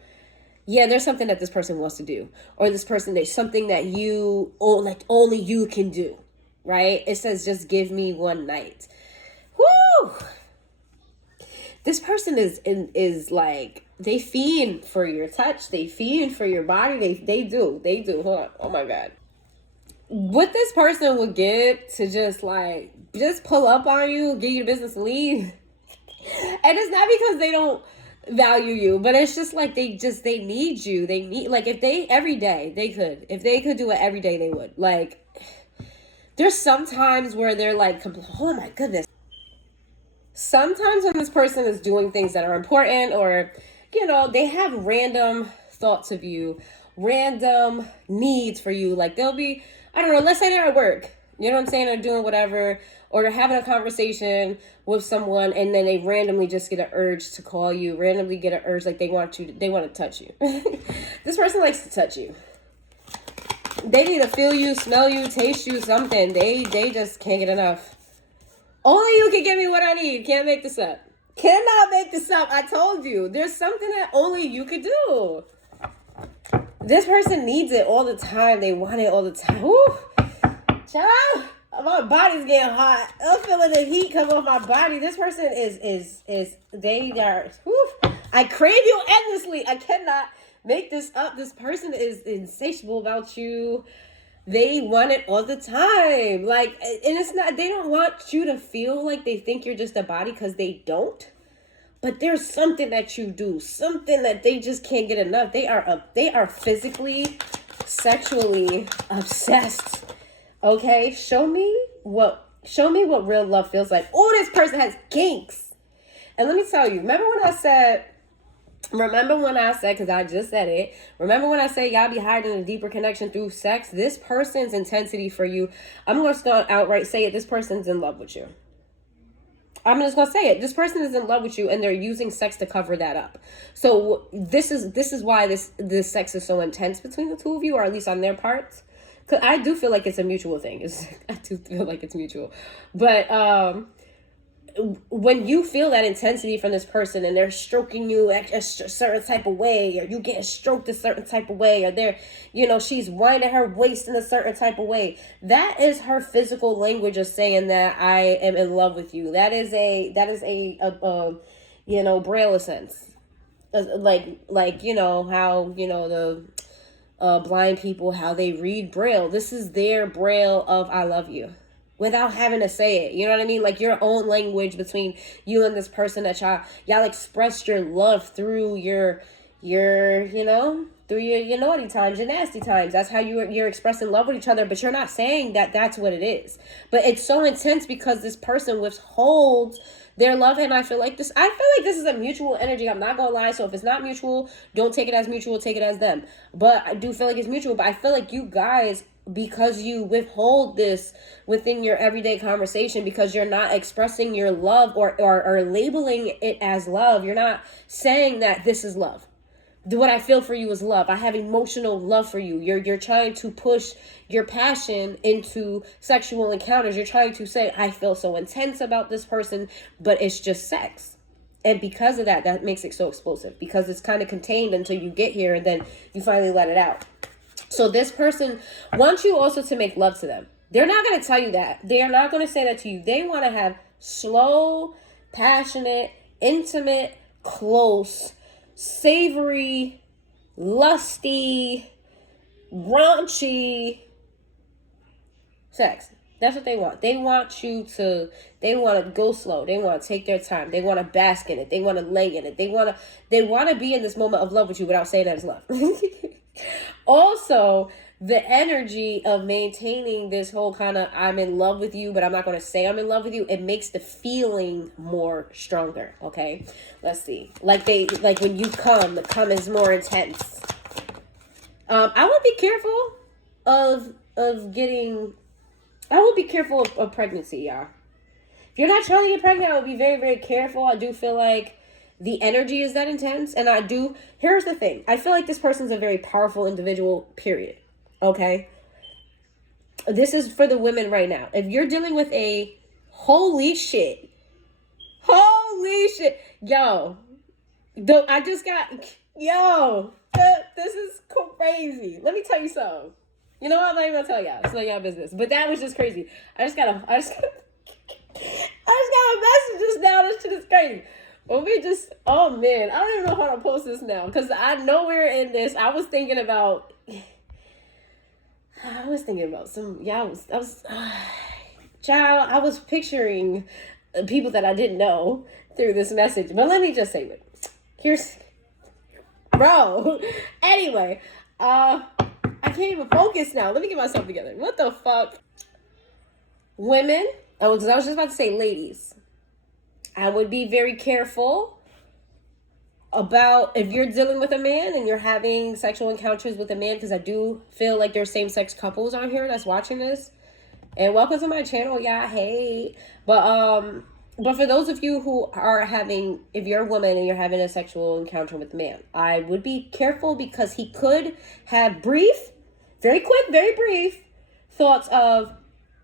Yeah, there's something that this person wants to do. Or this person, there's something that only you can do. Right? It says, just give me one night. Woo! This person is like, they fiend for your touch. They fiend for your body. They do. Hold on. Oh my God. What this person would get to just pull up on you, give you the business, and leave. And it's not because they don't value you, but it's just like they need you. They need, if they every day if they could do it every day, they would. There's some times where they're like, oh my goodness. Sometimes when this person is doing things that are important, or they have random thoughts of you, random needs for you. They'll be, I don't know, let's say they're at work, you know what I'm saying? They're doing whatever, or they're having a conversation with someone, and then they randomly just get an urge to call you, randomly get an urge, they want to touch you. This person likes to touch you. They need to feel you, smell you, taste you, something. They just can't get enough. Only you can give me what I need. Can't make this up. Cannot make this up. I told you. There's something that only you could do. This person needs it all the time. They want it all the time. Woo! Child, my body's getting hot. I'm feeling the heat come off my body. This person they are, whew. I crave you endlessly. I cannot make this up. This person is insatiable about you. They want it all the time. And it's not, they don't want you to feel like they think you're just a body, because they don't. But there's something that you do, something that they just can't get enough. They are physically, sexually obsessed. Okay, show me what real love feels like. Oh, this person has kinks. And let me tell you, remember when I said, because I just said it, remember when I said y'all be hiding a deeper connection through sex? This person's intensity for you, I'm just going to outright say it, this person's in love with you. I'm just going to say it. This person is in love with you, and they're using sex to cover that up. So this is why this sex is so intense between the two of you, or at least on their parts. Because I do feel like it's a mutual thing. I do feel like it's mutual. But when you feel that intensity from this person, and they're stroking you a certain type of way, or you get stroked a certain type of way, or they're, she's winding her waist in a certain type of way, that is her physical language of saying that I am in love with you. That is a Braille sense. How, the blind people, how they read Braille. This is their Braille of I love you, without having to say it. You know what I mean? Your own language between you and this person, that y'all expressed your love through your naughty times, your nasty times. That's how you're expressing love with each other, but you're not saying that that's what it is. But it's so intense because this person withholds their love, and I feel like this is a mutual energy. I'm not gonna lie. So if it's not mutual, don't take it as mutual, take it as them. But I do feel like it's mutual. But I feel like you guys because you withhold this within your everyday conversation, because you're not expressing your love or labeling it as love. You're not saying that this is love. What I feel for you is love. I have emotional love for you. You're trying to push your passion into sexual encounters. You're trying to say, I feel so intense about this person, but it's just sex. And because of that, that makes it so explosive, because it's kind of contained until you get here and then you finally let it out. So this person wants you also to make love to them. They're not going to tell you that. They're not going to say that to you. They want to have slow, passionate, intimate, close, savory, lusty, raunchy sex. That's what they want. They want to go slow. They want to take their time. They want to bask in it. They want to lay in it. They want to be in this moment of love with you without saying that it's love. Also, the energy of maintaining this whole kind of, I'm in love with you, but I'm not going to say I'm in love with you. It makes the feeling more stronger. Okay. Let's see. Like when you come, the come is more intense. I would be careful of pregnancy, y'all. If you're not trying to get pregnant, I would be very, very careful. I do feel like the energy is that intense. And here's the thing. I feel like this person's a very powerful individual, period. Okay? This is for the women right now. If you're dealing with holy shit, yo, this is crazy. Let me tell you something. You know what? I'm not even gonna tell y'all. It's not y'all business. But that was just crazy. I just got a message just now. This shit is crazy. Oh man, I don't even know how to post this now, because I know we're in this. I was thinking about child, I was picturing people that I didn't know through this message. But let me just say it. Anyway, I can't even focus now. Let me get myself together. What the fuck? Women, because I was just about to say ladies, I would be very careful about if you're dealing with a man and you're having sexual encounters with a man, because I do feel like there's same-sex couples on here that's watching this. And welcome to my channel, y'all. Hey. But for those of you who are if you're a woman and you're having a sexual encounter with a man, I would be careful, because he could have very quick, very brief thoughts of,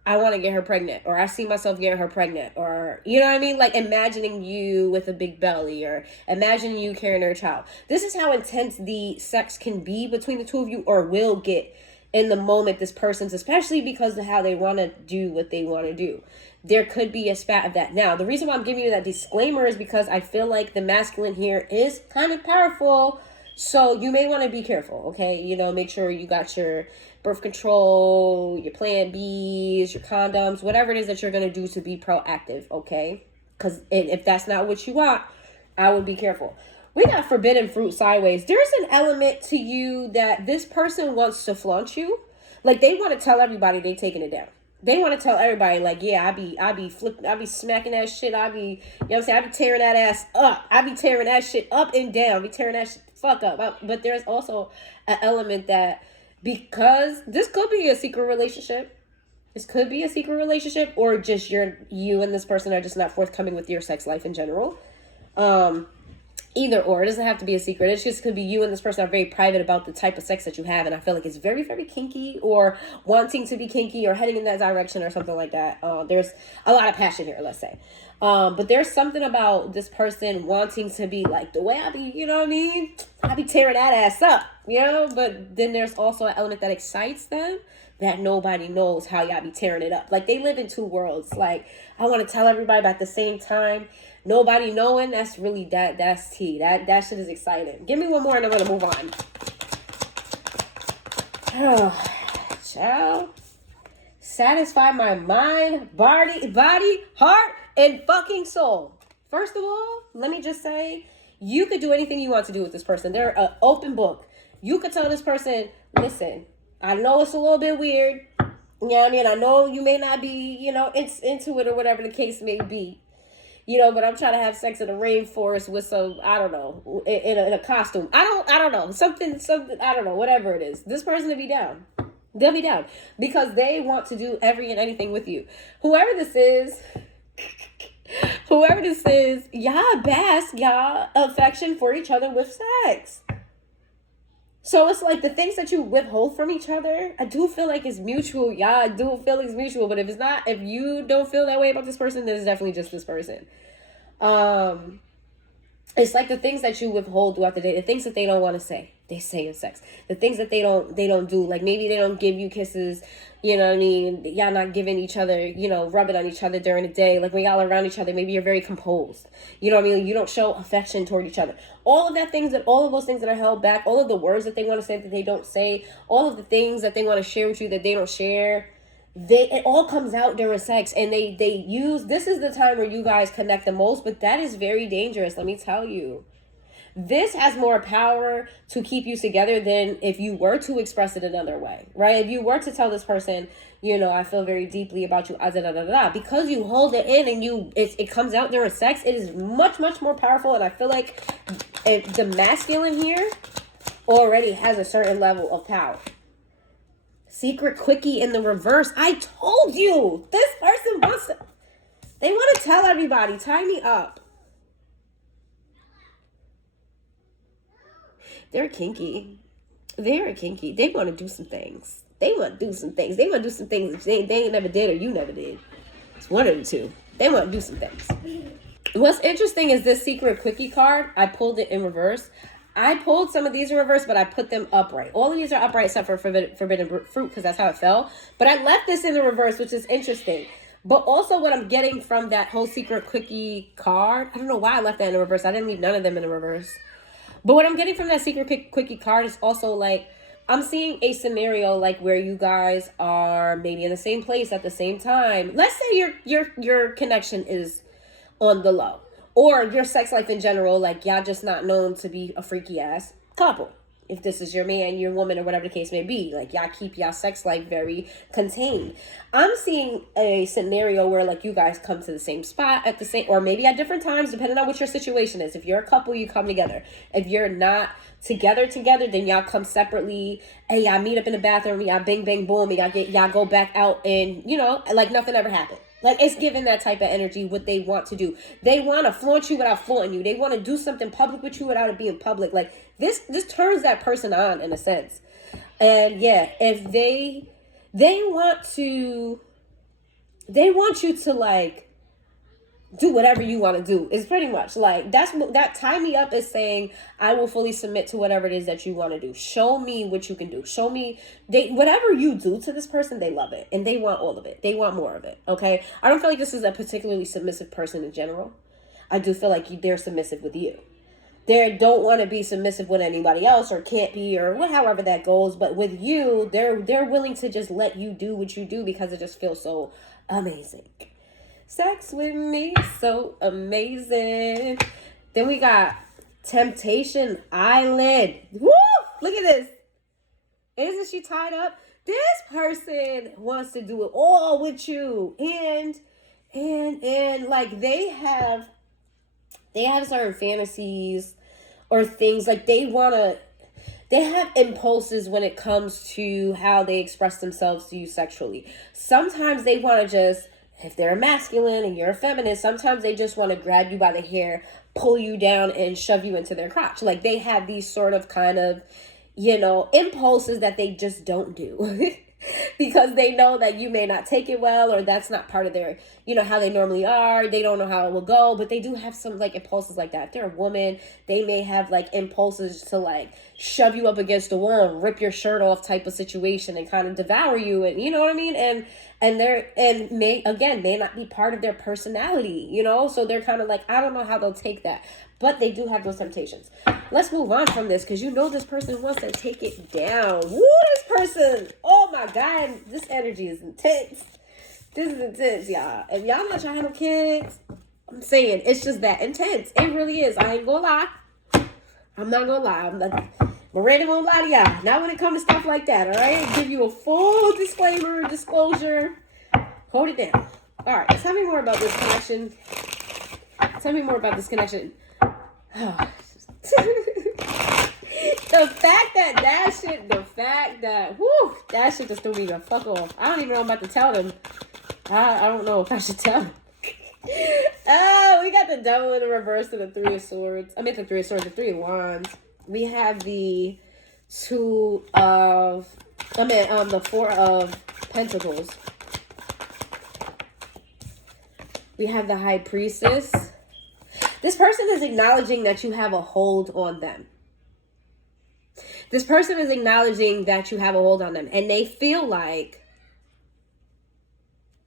I want to get her pregnant, or I see myself getting her pregnant, or, you know what I mean? Like imagining you with a big belly, or imagining you carrying her child. This is how intense the sex can be between the two of you, or will get in the moment this person's, especially because of how they want to do what they want to do. There could be a spat of that. Now, the reason why I'm giving you that disclaimer is because I feel like the masculine here is kind of powerful. So you may want to be careful, okay? Make sure you got your birth control, your Plan Bs, your condoms, whatever it is that you're going to do to be proactive, okay? Because if that's not what you want, I would be careful. We got forbidden fruit sideways. There's an element to you that this person wants to flaunt you. Like, they want to tell everybody they taking it down. They want to tell everybody, like, yeah, I be flipping, I be smacking that shit. I be tearing that ass up. I be tearing that shit up and down. I be tearing that shit fuck up. But there's also an element that, because this could be a secret relationship. This could be a secret relationship, or just you and this person are just not forthcoming with your sex life in general. Either or. It doesn't have to be a secret. It just could be you and this person are very private about the type of sex that you have, and I feel like it's very, very kinky, or wanting to be kinky, or heading in that direction, or something like that. There's a lot of passion here, let's say. But there's something about this person wanting to be like the way I be, you know what I mean? I be tearing that ass up, But then there's also an element that excites them, that nobody knows how y'all be tearing it up. Like, they live in two worlds. Like, I want to tell everybody, but at the same time, nobody knowing. That's really that's tea. That shit is exciting. Give me one more and I'm gonna move on. Oh, child. Satisfy my mind, body, heart, and fucking soul. First of all, let me just say, you could do anything you want to do with this person. They're an open book. You could tell this person, listen, I know it's a little bit weird. You know what I mean? I know you may not be, into it, or whatever the case may be. But I'm trying to have sex in a rainforest with some, I don't know, in a costume. I don't know. Something, I don't know, whatever it is. This person to be down. They'll be down because they want to do every and anything with you. Whoever this is, y'all bask y'all affection for each other with sex. So it's like the things that you withhold from each other, I do feel like it's mutual. Yeah, I do feel it's mutual. But if it's not, if you don't feel that way about this person, then it's definitely just this person. It's like the things that you withhold throughout the day, the things that they don't want to say, they say in sex. The things that they don't do, like maybe they don't give you kisses, you know what I mean? Y'all not giving each other, you know, rubbing on each other during the day. Like when y'all are around each other, maybe you're very composed. You know what I mean? You don't show affection toward each other. All of those things that are held back, all of the words that they want to say that they don't say, all of the things that they want to share with you that they don't share, it all comes out during sex. And they use, this is the time where you guys connect the most, but that is very dangerous, let me tell you. This has more power to keep you together than if you were to express it another way, right? If you were to tell this person, you know, I feel very deeply about you, because you hold it in and it comes out during sex, it is much, much more powerful. And I feel like if the masculine here already has a certain level of power. Secret quickie in the reverse. I told you, this person they want to tell everybody, tie me up. They're kinky. They want to do some things. They want to do some things they ain't never did or you never did. It's one of the two. They want to do some things. What's interesting is this secret quickie card. I pulled it in reverse. I pulled some of these in reverse, but I put them upright. All of these are upright except for forbidden fruit because that's how it fell. But I left this in the reverse, which is interesting. But also what I'm getting from that whole secret quickie card, I don't know why I left that in the reverse. I didn't leave none of them in the reverse. But what I'm getting from that secret quickie card is also like, I'm seeing a scenario like where you guys are maybe in the same place at the same time. Let's say your connection is on the low, or your sex life in general, like y'all just not known to be a freaky ass couple. If this is your man, your woman, or whatever the case may be, like y'all keep y'all sex life very contained. I'm seeing a scenario where like you guys come to the same spot at the same, or maybe at different times, depending on what your situation is. If you're a couple, you come together. If you're not together, then y'all come separately. Hey, y'all meet up in the bathroom, y'all bing, bang, boom, and y'all go back out and, you know, like nothing ever happened. Like, it's giving that type of energy, what they want to do. They want to flaunt you without flaunting you. They want to do something public with you without it being public. Like, this turns that person on, in a sense. And, yeah, if they want you to, like, do whatever you want to do. It's pretty much like that tie me up is saying I will fully submit to whatever it is that you want to do. Show me what you can do. Show me whatever you do to this person, they love it and they want all of it. They want more of it. Okay. I don't feel like this is a particularly submissive person in general. I do feel like they're submissive with you. They don't want to be submissive with anybody else or can't be or however that goes. But with you, they're willing to just let you do what you do because it just feels so amazing. Sex with me, so amazing. Then we got Temptation Island. Woo! Look at this. Isn't she tied up? This person wants to do it all with you. And like they have certain fantasies or things like they have impulses when it comes to how they express themselves to you sexually. Sometimes they want to just, if they're masculine and you're a feminine, sometimes they just want to grab you by the hair, pull you down, and shove you into their crotch. Like they have these sort of kind of, you know, impulses that they just don't do because they know that you may not take it well, or that's not part of their, you know, how they normally are. They don't know how it will go, but they do have some like impulses like that. If they're a woman, they may have like impulses to like shove you up against the wall and rip your shirt off type of situation and kind of devour you, and you know what I mean? And may not be part of their personality, you know? So they're kind of like, I don't know how they'll take that. But they do have those temptations. Let's move on from this because you know this person wants to take it down. Woo, this person. Oh my God. This energy is intense. This is intense, y'all. If y'all not trying to have kids, I'm saying it's just that intense. It really is. I ain't gonna lie. I'm not gonna lie. Miranda won't lie to y'all. Not when it comes to stuff like that, all right? Give you a full disclosure. Hold it down. All right, tell me more about this connection. The fact that, whoo, that shit just threw me the fuck off. I don't even know I'm about to tell them. I don't know if I should tell them. We got the devil in the reverse of the three of swords. I mean the three of swords, the three of wands. We have the the four of pentacles. We have the high priestess. This person is acknowledging that you have a hold on them. This person is acknowledging that you have a hold on them. And they feel like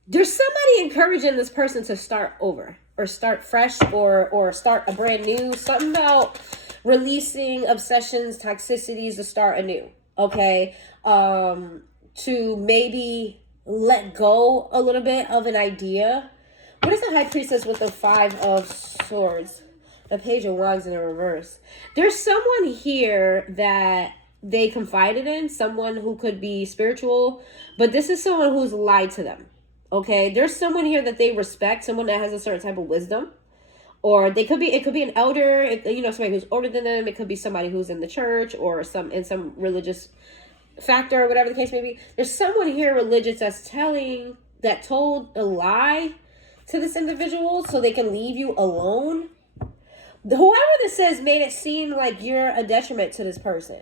there's somebody encouraging this person to start over or start fresh or start a brand new. Something about releasing obsessions, toxicities to start anew. Okay? To maybe let go a little bit of an idea. What is the high priestess with the five of swords? The page of wands in the reverse. There's someone here that they confided in, someone who could be spiritual, but this is someone who's lied to them. Okay, there's someone here that they respect, someone that has a certain type of wisdom, or it could be an elder, somebody who's older than them. It could be somebody who's in the church or in some religious factor or whatever the case may be. There's someone here religious that told a lie to this individual so they can leave you alone. Whoever this is made it seem like you're a detriment to this person.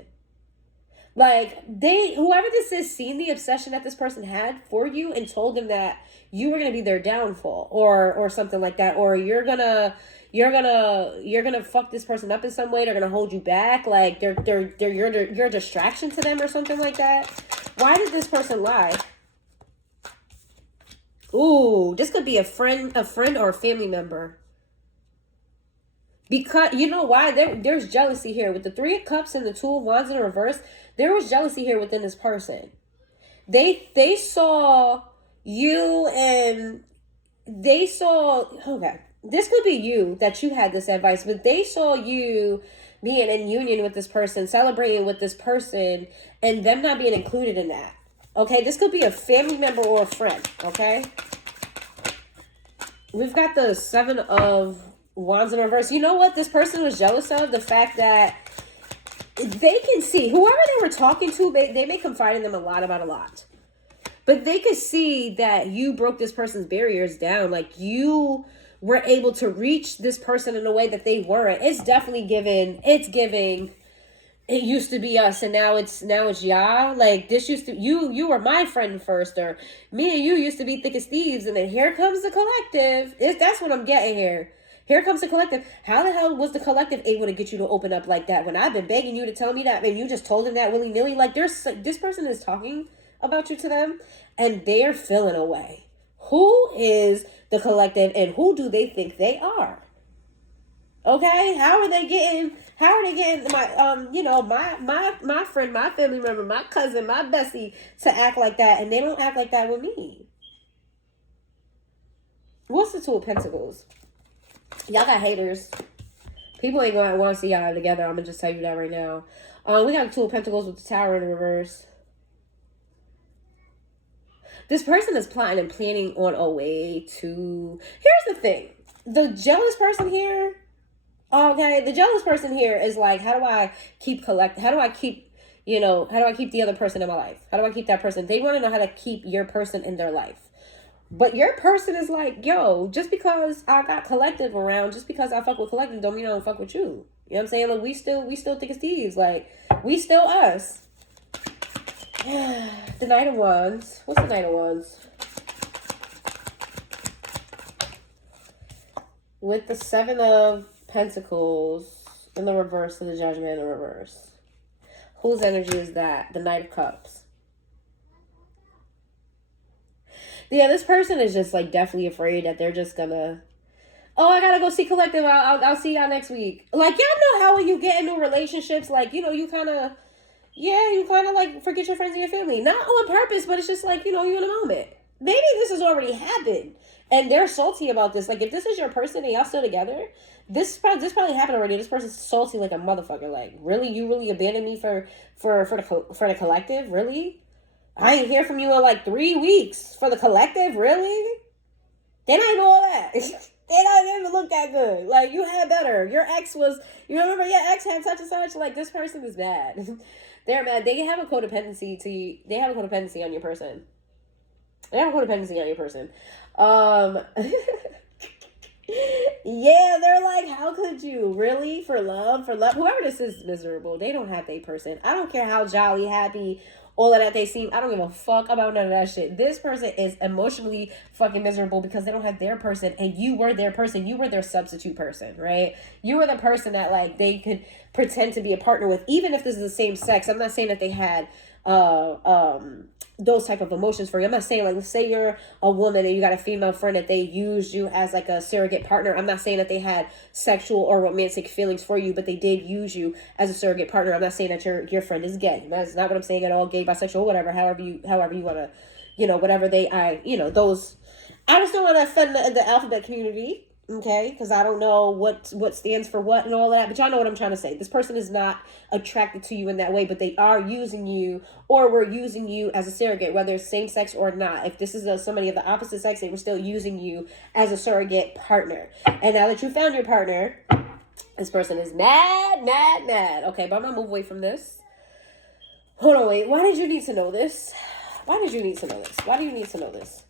Like whoever this is seen the obsession that this person had for you and told them that you were going to be their downfall or something like that. Or you're gonna fuck this person up in some way. They're going to hold you back. Like you're a distraction to them or something like that. Why did this person lie? Ooh, this could be a friend or a family member. Because, you know why? There's jealousy here. With the three of cups and the two of wands in reverse, there was jealousy here within this person. They saw you and they saw, okay, this could be you that you had this advice, but they saw you being in union with this person, celebrating with this person, and them not being included in that. Okay, this could be a family member or a friend, okay? We've got the seven of wands in reverse. You know what this person was jealous of? The fact that they can see, whoever they were talking to, they may confide in them a lot about a lot. But they could see that you broke this person's barriers down. Like you were able to reach this person in a way that they weren't. It's definitely giving, it used to be us and now it's y'all. Like this used to, you were my friend first, or me and you used to be thick as thieves, and then here comes the collective. That's what I'm getting here. Here comes the collective. How the hell was the collective able to get you to open up like that when I've been begging you to tell me that and you just told them that willy-nilly? Like this person is talking about you to them and they're feeling away. Who is the collective and who do they think they are? Okay, how are they getting my friend, my family member, my cousin, my bestie to act like that, and they don't act like that with me? What's the Two of Pentacles? Y'all got haters. People ain't gonna want to see y'all together. I'm gonna just tell you that right now. We got Two of Pentacles with the Tower in the reverse. This person is plotting and planning on a way to... Here's the thing. The jealous person here... Okay, the jealous person here is like, how do I keep the other person in my life? How do I keep that person? They want to know how to keep your person in their life. But your person is like, yo, just because I got collective around, just because I fuck with collective don't mean I don't fuck with you. You know what I'm saying? Like we still thick as thieves. Like we still us. The Knight of Wands. What's the Knight of Wands? With the Seven of Pentacles in the reverse and the Judgment in the reverse. Whose energy is that? The Knight of Cups. Yeah, this person is just like definitely afraid that they're just gonna, oh, I gotta go see collective. I'll see y'all next week. Like, y'all know how when you get into relationships, like, you kind of like forget your friends and your family. Not on purpose, but it's just like, you in a moment. Maybe this has already happened and they're salty about this. Like, if this is your person and y'all still together, this probably happened already. This person's salty like a motherfucker. Like, really? You really abandoned me for the collective? Really? I ain't hear from you in like 3 weeks for the collective? Really? They don't know all that. They don't even look that good. Like, you had better. Your ex was, you remember your ex had such and such? Like, this person is bad. They're mad. They have a codependency they have a codependency on your person. They have a codependency on your person. Yeah, they're like, how could you? Really? For love? For love? Whoever this is miserable. They don't have their person. I don't care how jolly, happy, all of that they seem. I don't give a fuck about none of that shit. This person is emotionally fucking miserable because they don't have their person, and you were their person. You were their substitute person, right? You were the person that, like, they could pretend to be a partner with, even if this is the same sex. I'm not saying that they had those type of emotions for you. I'm not saying, like, let's say you're a woman and you got a female friend that they used you as like a surrogate partner. I'm not saying that they had sexual or romantic feelings for you, but they did use you as a surrogate partner. I'm not saying that your friend is gay. That's not what I'm saying at all. Gay, bisexual, whatever, however you want to, whatever those. I just don't want to offend the alphabet community. Okay, because I don't know what stands for what and all that, but y'all know what I'm trying to say. This person is not attracted to you in that way, but they are using you, or we're using you as a surrogate, whether it's same sex or not. If this is somebody of the opposite sex, they were still using you as a surrogate partner. And now that you found your partner, this person is mad. Okay, but I'm gonna move away from this. Hold on, wait. Why did you need to know this? Why do you need to know this?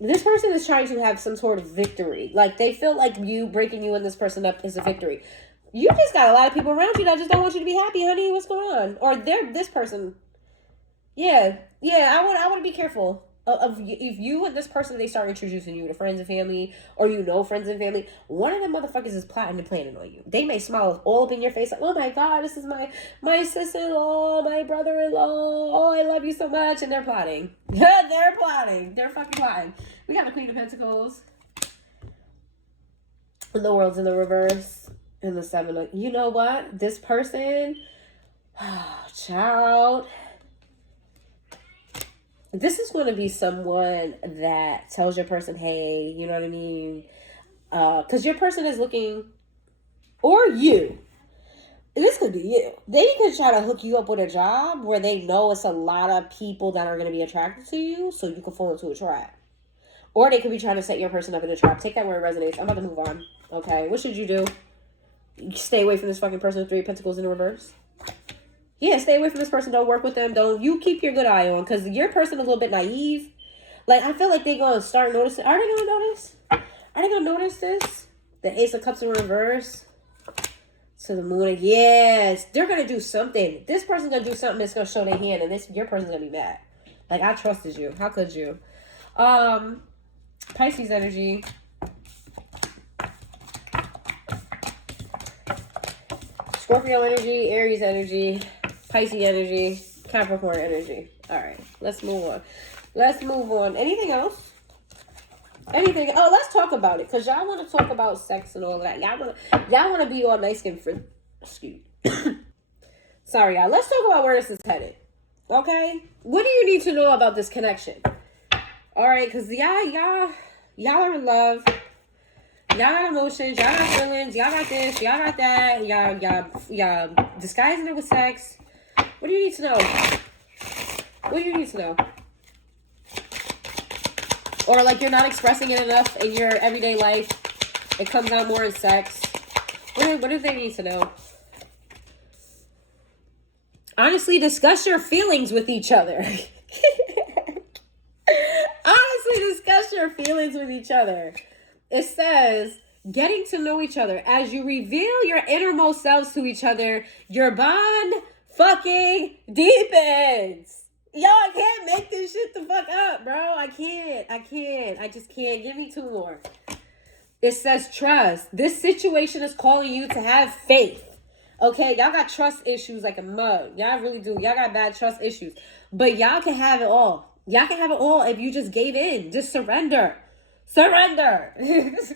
This person is trying to have some sort of victory. Like, they feel like you breaking you and this person up is a victory. You just got a lot of people around you that just don't want you to be happy, honey. What's going on? Or they're this person. Yeah. I would be careful of if you and this person, they start introducing you to friends and family, or friends and family. One of them motherfuckers is plotting and planning on you. They may smile all up in your face like, oh my god, this is my sister-in-law, my brother-in-law. Oh, I love you so much, and they're plotting. They're plotting. They're fucking plotting. We got the Queen of Pentacles. And the World's in the reverse. And the Seven. You know what? This person, child. This is going to be someone that tells your person, hey, you know what I mean? Because your person is looking, or you. This could be you. They could try to hook you up with a job where they know it's a lot of people that are going to be attracted to you, so you can fall into a trap. Or they could be trying to set your person up in a trap. Take that where it resonates. I'm about to move on. Okay, what should you do? Stay away from this fucking person with 3 of Pentacles in the reverse. Yeah, stay away from this person. Don't work with them. Don't you keep your good eye on, because your person is a little bit naive. Like, I feel like they're going to start noticing. Are they going to notice? Are they going to notice this? The Ace of Cups in reverse. To the Moon. Yes, they're going to do something. This person's going to do something that's going to show their hand, and your person's going to be mad. Like, I trusted you. How could you? Pisces energy. Scorpio energy. Aries energy. Pisces energy, Capricorn energy. All right, let's move on. Anything else? Oh, let's talk about it, because y'all want to talk about sex and all that. Y'all want to be all nice and friendly. Excuse me. Sorry, y'all. Let's talk about where this is headed. Okay? What do you need to know about this connection? All right, because y'all are in love. Y'all got emotions. Y'all got feelings. Y'all got this. Y'all got that. Y'all disguising it with sex. What do you need to know? Or, like, you're not expressing it enough in your everyday life. It comes out more in sex. What do they need to know? Honestly, discuss your feelings with each other. It says, getting to know each other. As you reveal your innermost selves to each other, your bond fucking deepens. Yo, I can't make this shit the fuck up, bro. I can't. I just can't. Give me 2 more. It says trust. This situation is calling you to have faith. Okay, y'all got trust issues like a mug. Y'all really do. Y'all got bad trust issues. But y'all can have it all. Y'all can have it all if you just gave in. Just surrender. And this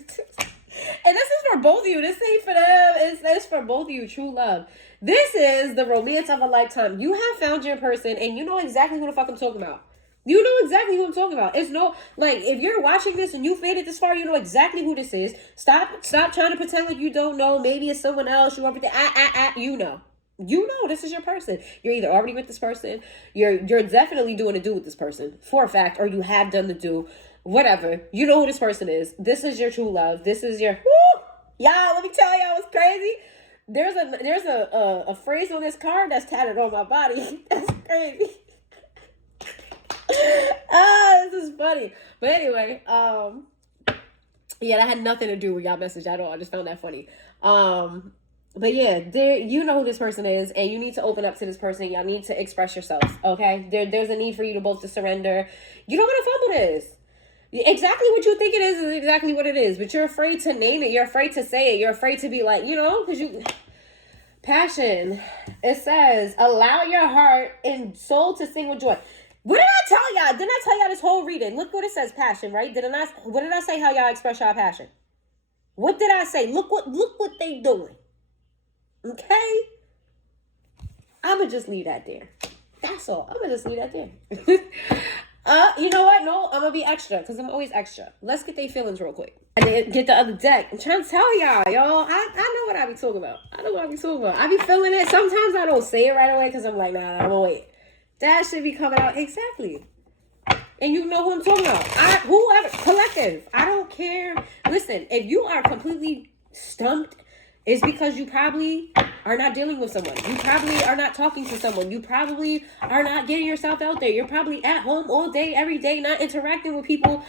is for both of you. This ain't for them. It's for both of you. True love. This is the romance of a lifetime. You have found your person, and you know exactly who the fuck I'm talking about. You know exactly who I'm talking about. It's no, like, if you're watching this and you've made it this far, you know exactly who this is. Stop trying to pretend like you don't know. Maybe it's someone else. You want to, you know. You know this is your person. You're either already with this person, you're definitely doing a do with this person for a fact, or you have done the do, whatever. You know who this person is. This is your true love. This is your whoo! Y'all, let me tell y'all what's crazy. There's a phrase on this card that's tatted on my body. That's crazy. This is funny. But anyway, yeah, that had nothing to do with y'all message at all. I just found that funny. But yeah, you know who this person is, and you need to open up to this person. Y'all need to express yourselves, okay? There's a need for you to both to surrender. You know what a fumble is. Exactly what you think it is exactly what it is, but you're afraid to name it. You're afraid to say it. You're afraid to be like, because you... Passion. It says, allow your heart and soul to sing with joy. What did I tell y'all? Didn't I tell y'all this whole reading? Look what it says, passion, right? What did I say how y'all express y'all passion? What did I say? Look what they doing. Okay? I'ma just leave that there. That's all. I'ma just leave that there. You know what? No, I'm gonna be extra because I'm always extra. Let's get their feelings real quick. And get the other deck. I'm trying to tell y'all. I know what I be talking about. I be feeling it. Sometimes I don't say it right away because I'm like, nah, I'm gonna wait. That should be coming out exactly. And you know who I'm talking about. Whoever, collective. I don't care. Listen, if you are completely stumped, it's because you probably are not dealing with someone. You probably are not talking to someone. You probably are not getting yourself out there. You're probably at home all day, every day, not interacting with people.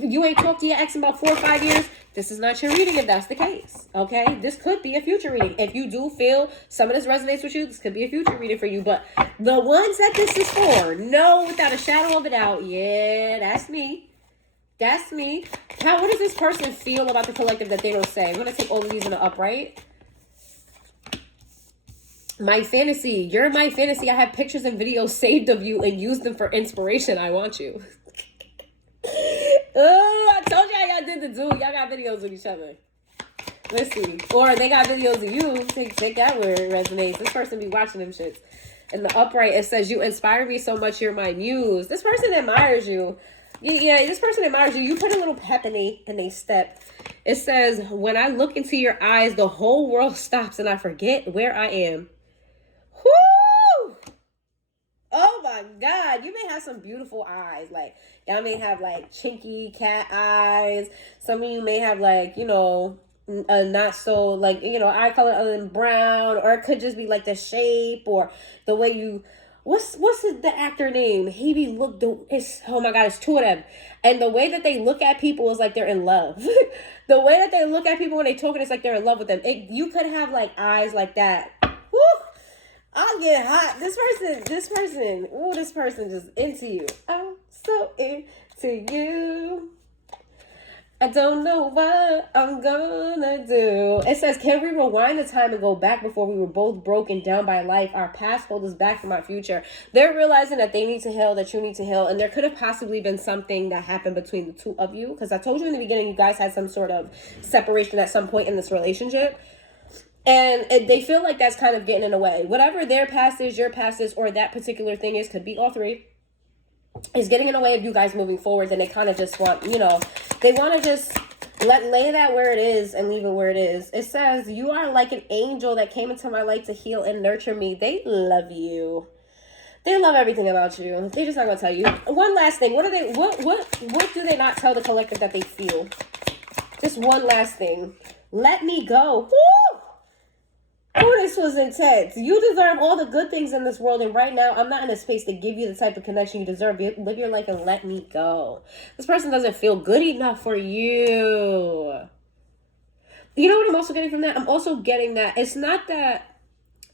You ain't talked to your ex in about 4 or 5 years. This is not your reading if that's the case. Okay? This could be a future reading. If you do feel some of this resonates with you, this could be a future reading for you. But the ones that this is for, know without a shadow of a doubt, yeah, that's me. That's me. What does this person feel about the collective that they don't say? I'm going to take all of these in the upright. My fantasy. You're my fantasy. I have pictures and videos saved of you and use them for inspiration. I want you. Oh, I told y'all did the do. Y'all got videos with each other. Let's see. Or they got videos of you. Take that where it resonates. This person be watching them shits. In the upright, it says, you inspire me so much. You're my muse. This person admires you. Yeah, this person admires you. You put a little pep in they step. It says, when I look into your eyes, the whole world stops and I forget where I am. Whoo! Oh my God. You may have some beautiful eyes. Like, y'all may have like chinky cat eyes. Some of you may have like, not so like, eye color other than brown. Or it could just be like the shape or the way you... What's the actor name? Oh my God, it's two of them. And the way that they look at people is like they're in love. The way that they look at people when they talking, it's like they're in love with them. You could have like eyes like that. Woo! I'll get hot. This person just into you. I'm so into you. I don't know what I'm gonna do. It says, can we rewind the time and go back before we were both broken down by life? Our past holds us back from our future. They're realizing that they need to heal, that you need to heal. And there could have possibly been something that happened between the two of you. Because I told you in the beginning, you guys had some sort of separation at some point in this relationship. And they feel like that's kind of getting in the way. Whatever their past is, your past is, or that particular thing is, could be all three, is getting in the way of you guys moving forward. And they kind of just want, they want to just lay that where it is and leave it where it is. It says, you are like an angel that came into my life to heal and nurture me. They love you. They love everything about you. They're just not going to tell you. One last thing. What do they not tell the collective that they feel? Just one last thing. Let me go. Woo! Oh, this was intense. You deserve all the good things in this world. And right now, I'm not in a space to give you the type of connection you deserve. Live your life and let me go. This person doesn't feel good enough for you. You know what I'm also getting from that? I'm also getting that it's not that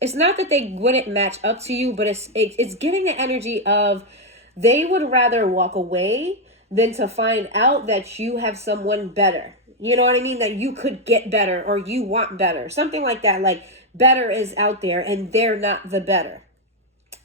they wouldn't match up to you, but it's getting the energy of they would rather walk away than to find out that you have someone better. You know what I mean? That you could get better or you want better. Something like that. Like, better is out there and they're not the better.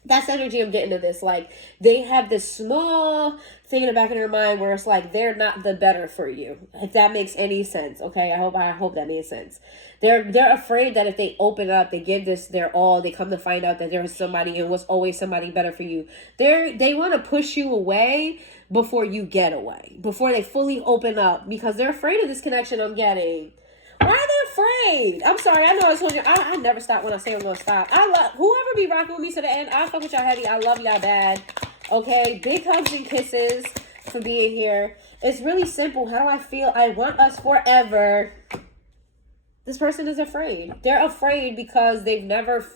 That's the energy I'm getting to this. Like, they have this small thing in the back of their mind where it's like they're not the better for you. If that makes any sense. Okay, I hope that makes sense. They're afraid that if they open up, they give this their all, they come to find out that there is somebody and was always somebody better for you. They want to push you away before you get away, before they fully open up, because they're afraid of this connection I'm getting. Why are they afraid. I'm sorry. I know I told you. I never stop when I say I'm going to stop. I love whoever be rocking with me to the end. I fuck with y'all heavy. I love y'all bad. Okay? Big hugs and kisses for being here. It's really simple. How do I feel? I want us forever. This person is afraid. They're afraid because they've never...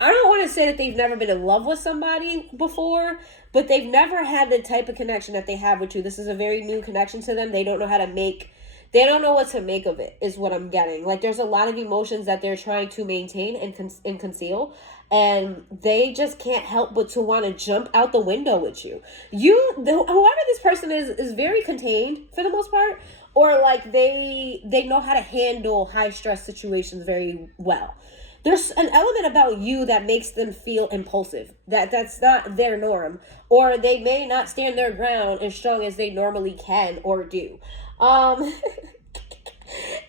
I don't want to say that they've never been in love with somebody before, but they've never had the type of connection that they have with you. This is a very new connection to them. They don't know how to make... They don't know what to make of it, is what I'm getting. Like, there's a lot of emotions that they're trying to maintain and conceal, and they just can't help but to want to jump out the window with you. Whoever this person is very contained for the most part, or like they know how to handle high stress situations very well. There's an element about you that makes them feel impulsive. That's not their norm, or they may not stand their ground as strong as they normally can or do.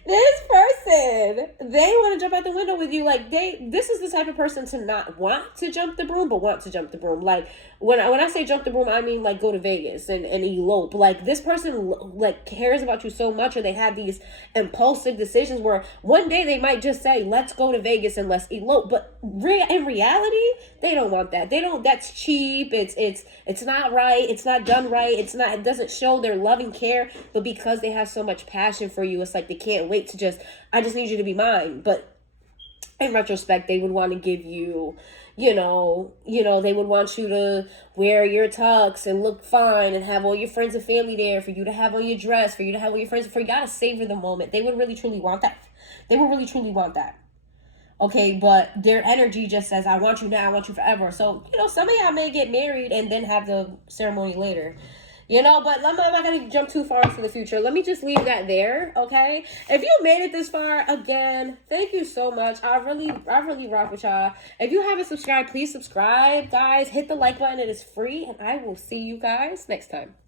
This person, they want to jump out the window with you. Like, this is the type of person to not want to jump the broom, but want to jump the broom. Like, when I say jump the broom, I mean like go to Vegas and elope. Like, this person like cares about you so much, or they have these impulsive decisions where one day they might just say, let's go to Vegas and let's elope. But in reality, they don't want that. That's cheap. It's not right. It's not done right. It doesn't show their loving care. But because they have so much passion for you, it's like they can't wait to I just need you to be mine. But in retrospect, they would want to give you, they would want you to wear your tux and look fine and have all your friends and family there, for you to have on your dress, for you to have all your friends, for you gotta savor the moment. They would really truly want that. Okay, but their energy just says, I want you now, I want you forever. So, some of y'all may get married and then have the ceremony later. But I'm not going to jump too far into the future. Let me just leave that there, okay? If you made it this far, again, thank you so much. I really rock with y'all. If you haven't subscribed, please subscribe, guys. Hit the like button. It is free, and I will see you guys next time.